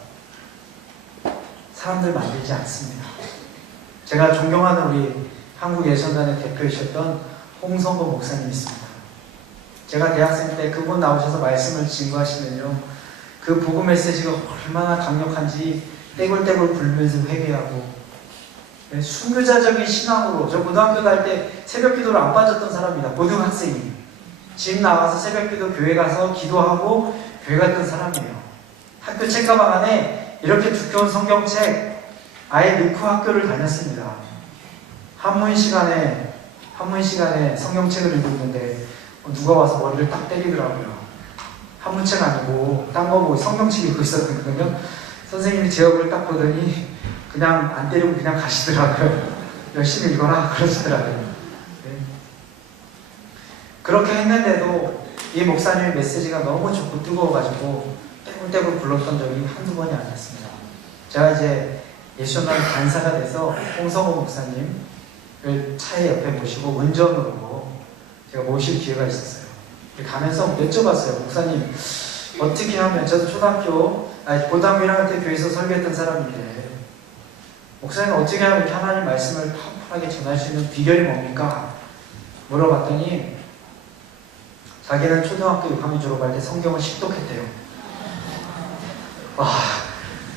사람들 만들지 않습니다. 제가 존경하는 우리 한국예선단의 대표이셨던 홍성거 목사님이 있습니다. 제가 대학생 때 그분 나오셔서 말씀을 증거하시면요 그 복음 메시지가 얼마나 강력한지 떼굴떼굴 굴면서 회개하고 순교자적인 신앙으로 저 고등학교 갈 때 새벽 기도를 안 빠졌던 사람입니다. 고등학생이 집 나가서 새벽 기도 교회 가서 기도하고 교회 갔던 사람이에요. 학교 책가방 안에 이렇게 두꺼운 성경책 아예 넣고 학교를 다녔습니다. 한문 시간에 성경책을 읽고 있는데 누가 와서 머리를 딱 때리더라고요. 한문책 아니고 딴 거 보고 성경책 읽고 있었거든요. 선생님이 제 얼굴 딱 보더니 그냥 안 때리고 그냥 가시더라고요. 열심히 읽어라 그러시더라고요. 네. 그렇게 했는데도 이 목사님의 메시지가 너무 좋고 뜨거워가지고 떼굴떼굴 불렀던 적이 한두 번이 아니었습니다. 제가 이제 예수전당 간사가 돼서 홍성호 목사님을 차에 옆에 모시고 운전으로 제가 모실 기회가 있었어요. 가면서 여쭤봤어요. 목사님, 어떻게 하면, 저도 고등학교 1학년 때 교회에서 설교했던 사람인데, 목사님 어떻게 하면 이렇게 하나님 말씀을 팍팍하게 전할 수 있는 비결이 뭡니까? 물어봤더니, 자기는 초등학교 6학년 졸업할 때 성경을 식독했대요. 와,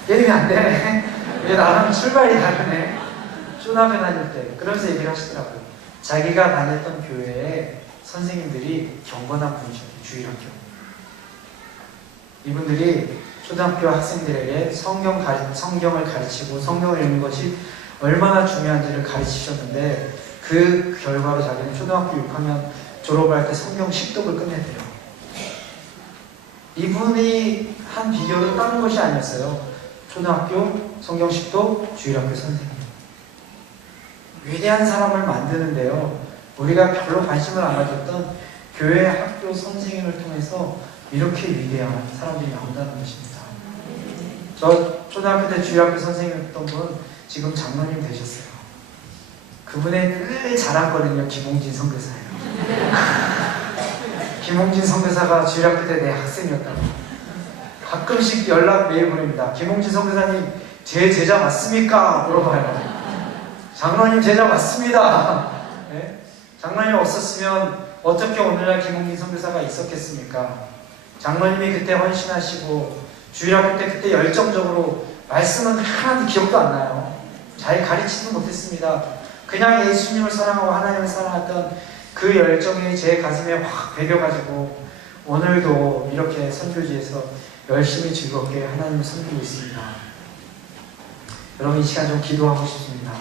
게임이 안 되네. 왜 나랑 출발이 다르네. 초등학교 다닐 때. 그러면서 얘기를 하시더라고요. 자기가 다녔던 교회에 선생님들이 경건한 분이셨대요. 주일학교. 이분들이 초등학교 학생들에게 성경을 가르치고 성경을 읽는 것이 얼마나 중요한지를 가르치셨는데 그 결과로 자기는 초등학교 6학년 졸업할 때 성경 식독을 끝냈대요. 이분이 한 비결은 다른 것이 아니었어요. 초등학교 성경 식독, 주일학교 선생님. 위대한 사람을 만드는데요. 우리가 별로 관심을 안 가졌던 교회 학교 선생님을 통해서 이렇게 위대한 사람들이 나온다는 것입니다. 저 초등학교 때 주일학교 선생님이었던 분 지금 장로님 되셨어요. 그분의 늘 자랑거리는요. 김홍진 선교사예요. 김홍진 선교사가 주일학교 때 내 학생이었다고. 가끔씩 연락 메일 보냅니다. 김홍진 선교사님 제 제자 맞습니까? 물어봐요. 장로님 제자 맞습니다. 네? 장로님 없었으면 어떻게 오늘날 김홍진 선교사가 있었겠습니까? 장로님이 그때 헌신하시고 주일학교 때 그때 열정적으로 말씀은 하나도 기억도 안 나요. 잘 가르치지도 못했습니다. 그냥 예수님을 사랑하고 하나님을 사랑했던 그 열정이 제 가슴에 확 배겨가지고 오늘도 이렇게 선교지에서 열심히 즐겁게 하나님을 섬기고 있습니다. 여러분 이 시간 좀 기도하고 싶습니다.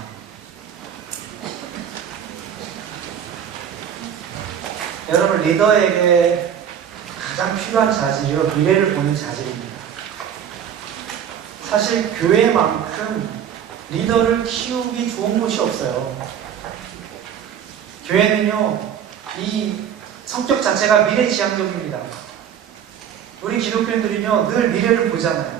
여러분 리더에게 가장 필요한 자질이요 미래를 보는 자질입니다. 사실 교회만큼 리더를 키우기 좋은 곳이 없어요. 교회는요 이 성격 자체가 미래지향적입니다. 우리 기독교인들은요 늘 미래를 보잖아요.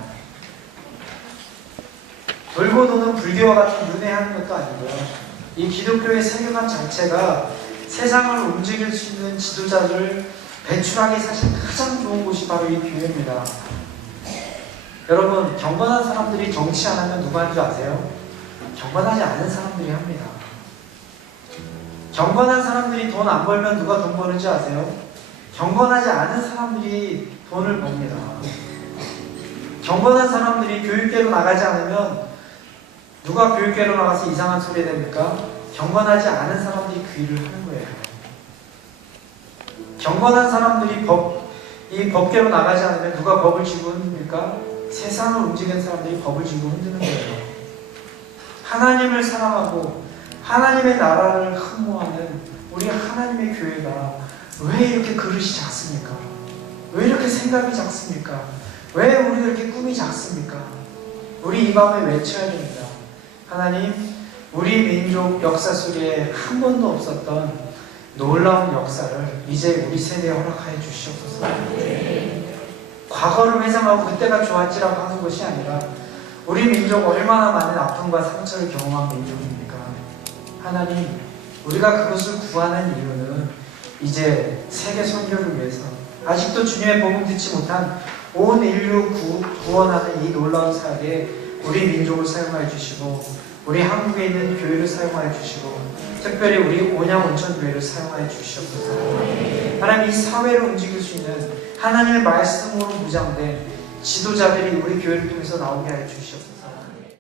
돌고 도는 불교와 같은 윤회하는 것도 아니고요. 이 기독교의 세계관 자체가 세상을 움직일 수 있는 지도자를 배출하기 사실 가장 좋은 곳이 바로 이 교회입니다. 여러분 경건한 사람들이 정치 안 하면 누가 하는 줄 아세요? 경건하지 않은 사람들이 합니다. 경건한 사람들이 돈 안 벌면 누가 돈 버는지 아세요? 경건하지 않은 사람들이 돈을 법니다. 경건한 사람들이 교육계로 나가지 않으면 누가 교육계로 나가서 이상한 소리 됩니까? 경건하지 않은 사람들이 그 일을 하는 거예요. 경건한 사람들이 이 법계로 나가지 않으면 누가 법을 쥐고 흔듭니까? 세상을 움직이는 사람들이 법을 쥐고 흔드는 거예요. 하나님을 사랑하고 하나님의 나라를 흠모하는 우리 하나님의 교회가 왜 이렇게 그릇이 작습니까? 왜 이렇게 생각이 작습니까? 왜 우리가 이렇게 꿈이 작습니까? 우리 이 밤에 외쳐야 됩니다. 하나님, 우리 민족 역사 속에 한 번도 없었던 놀라운 역사를 이제 우리 세대에 허락하여 주시옵소서. 과거를 회상하고 그때가 좋았지라고 하는 것이 아니라 우리 민족 얼마나 많은 아픔과 상처를 경험한 민족입니까? 하나님, 우리가 그것을 구하는 이유는 이제 세계 선교를 위해서 아직도 주님의 복음 듣지 못한 온 인류 구원하는 이 놀라운 사역에 우리 민족을 사용하여 주시고 우리 한국에 있는 교회를 사용하여 주시고 특별히 우리 온양 온천교회를 사용하여 주시옵소서. 하나님 이 사회를 움직일 수 있는 하나님의 말씀으로 무장된 지도자들이 우리 교회를 통해서 나오게 하여 주시옵소서.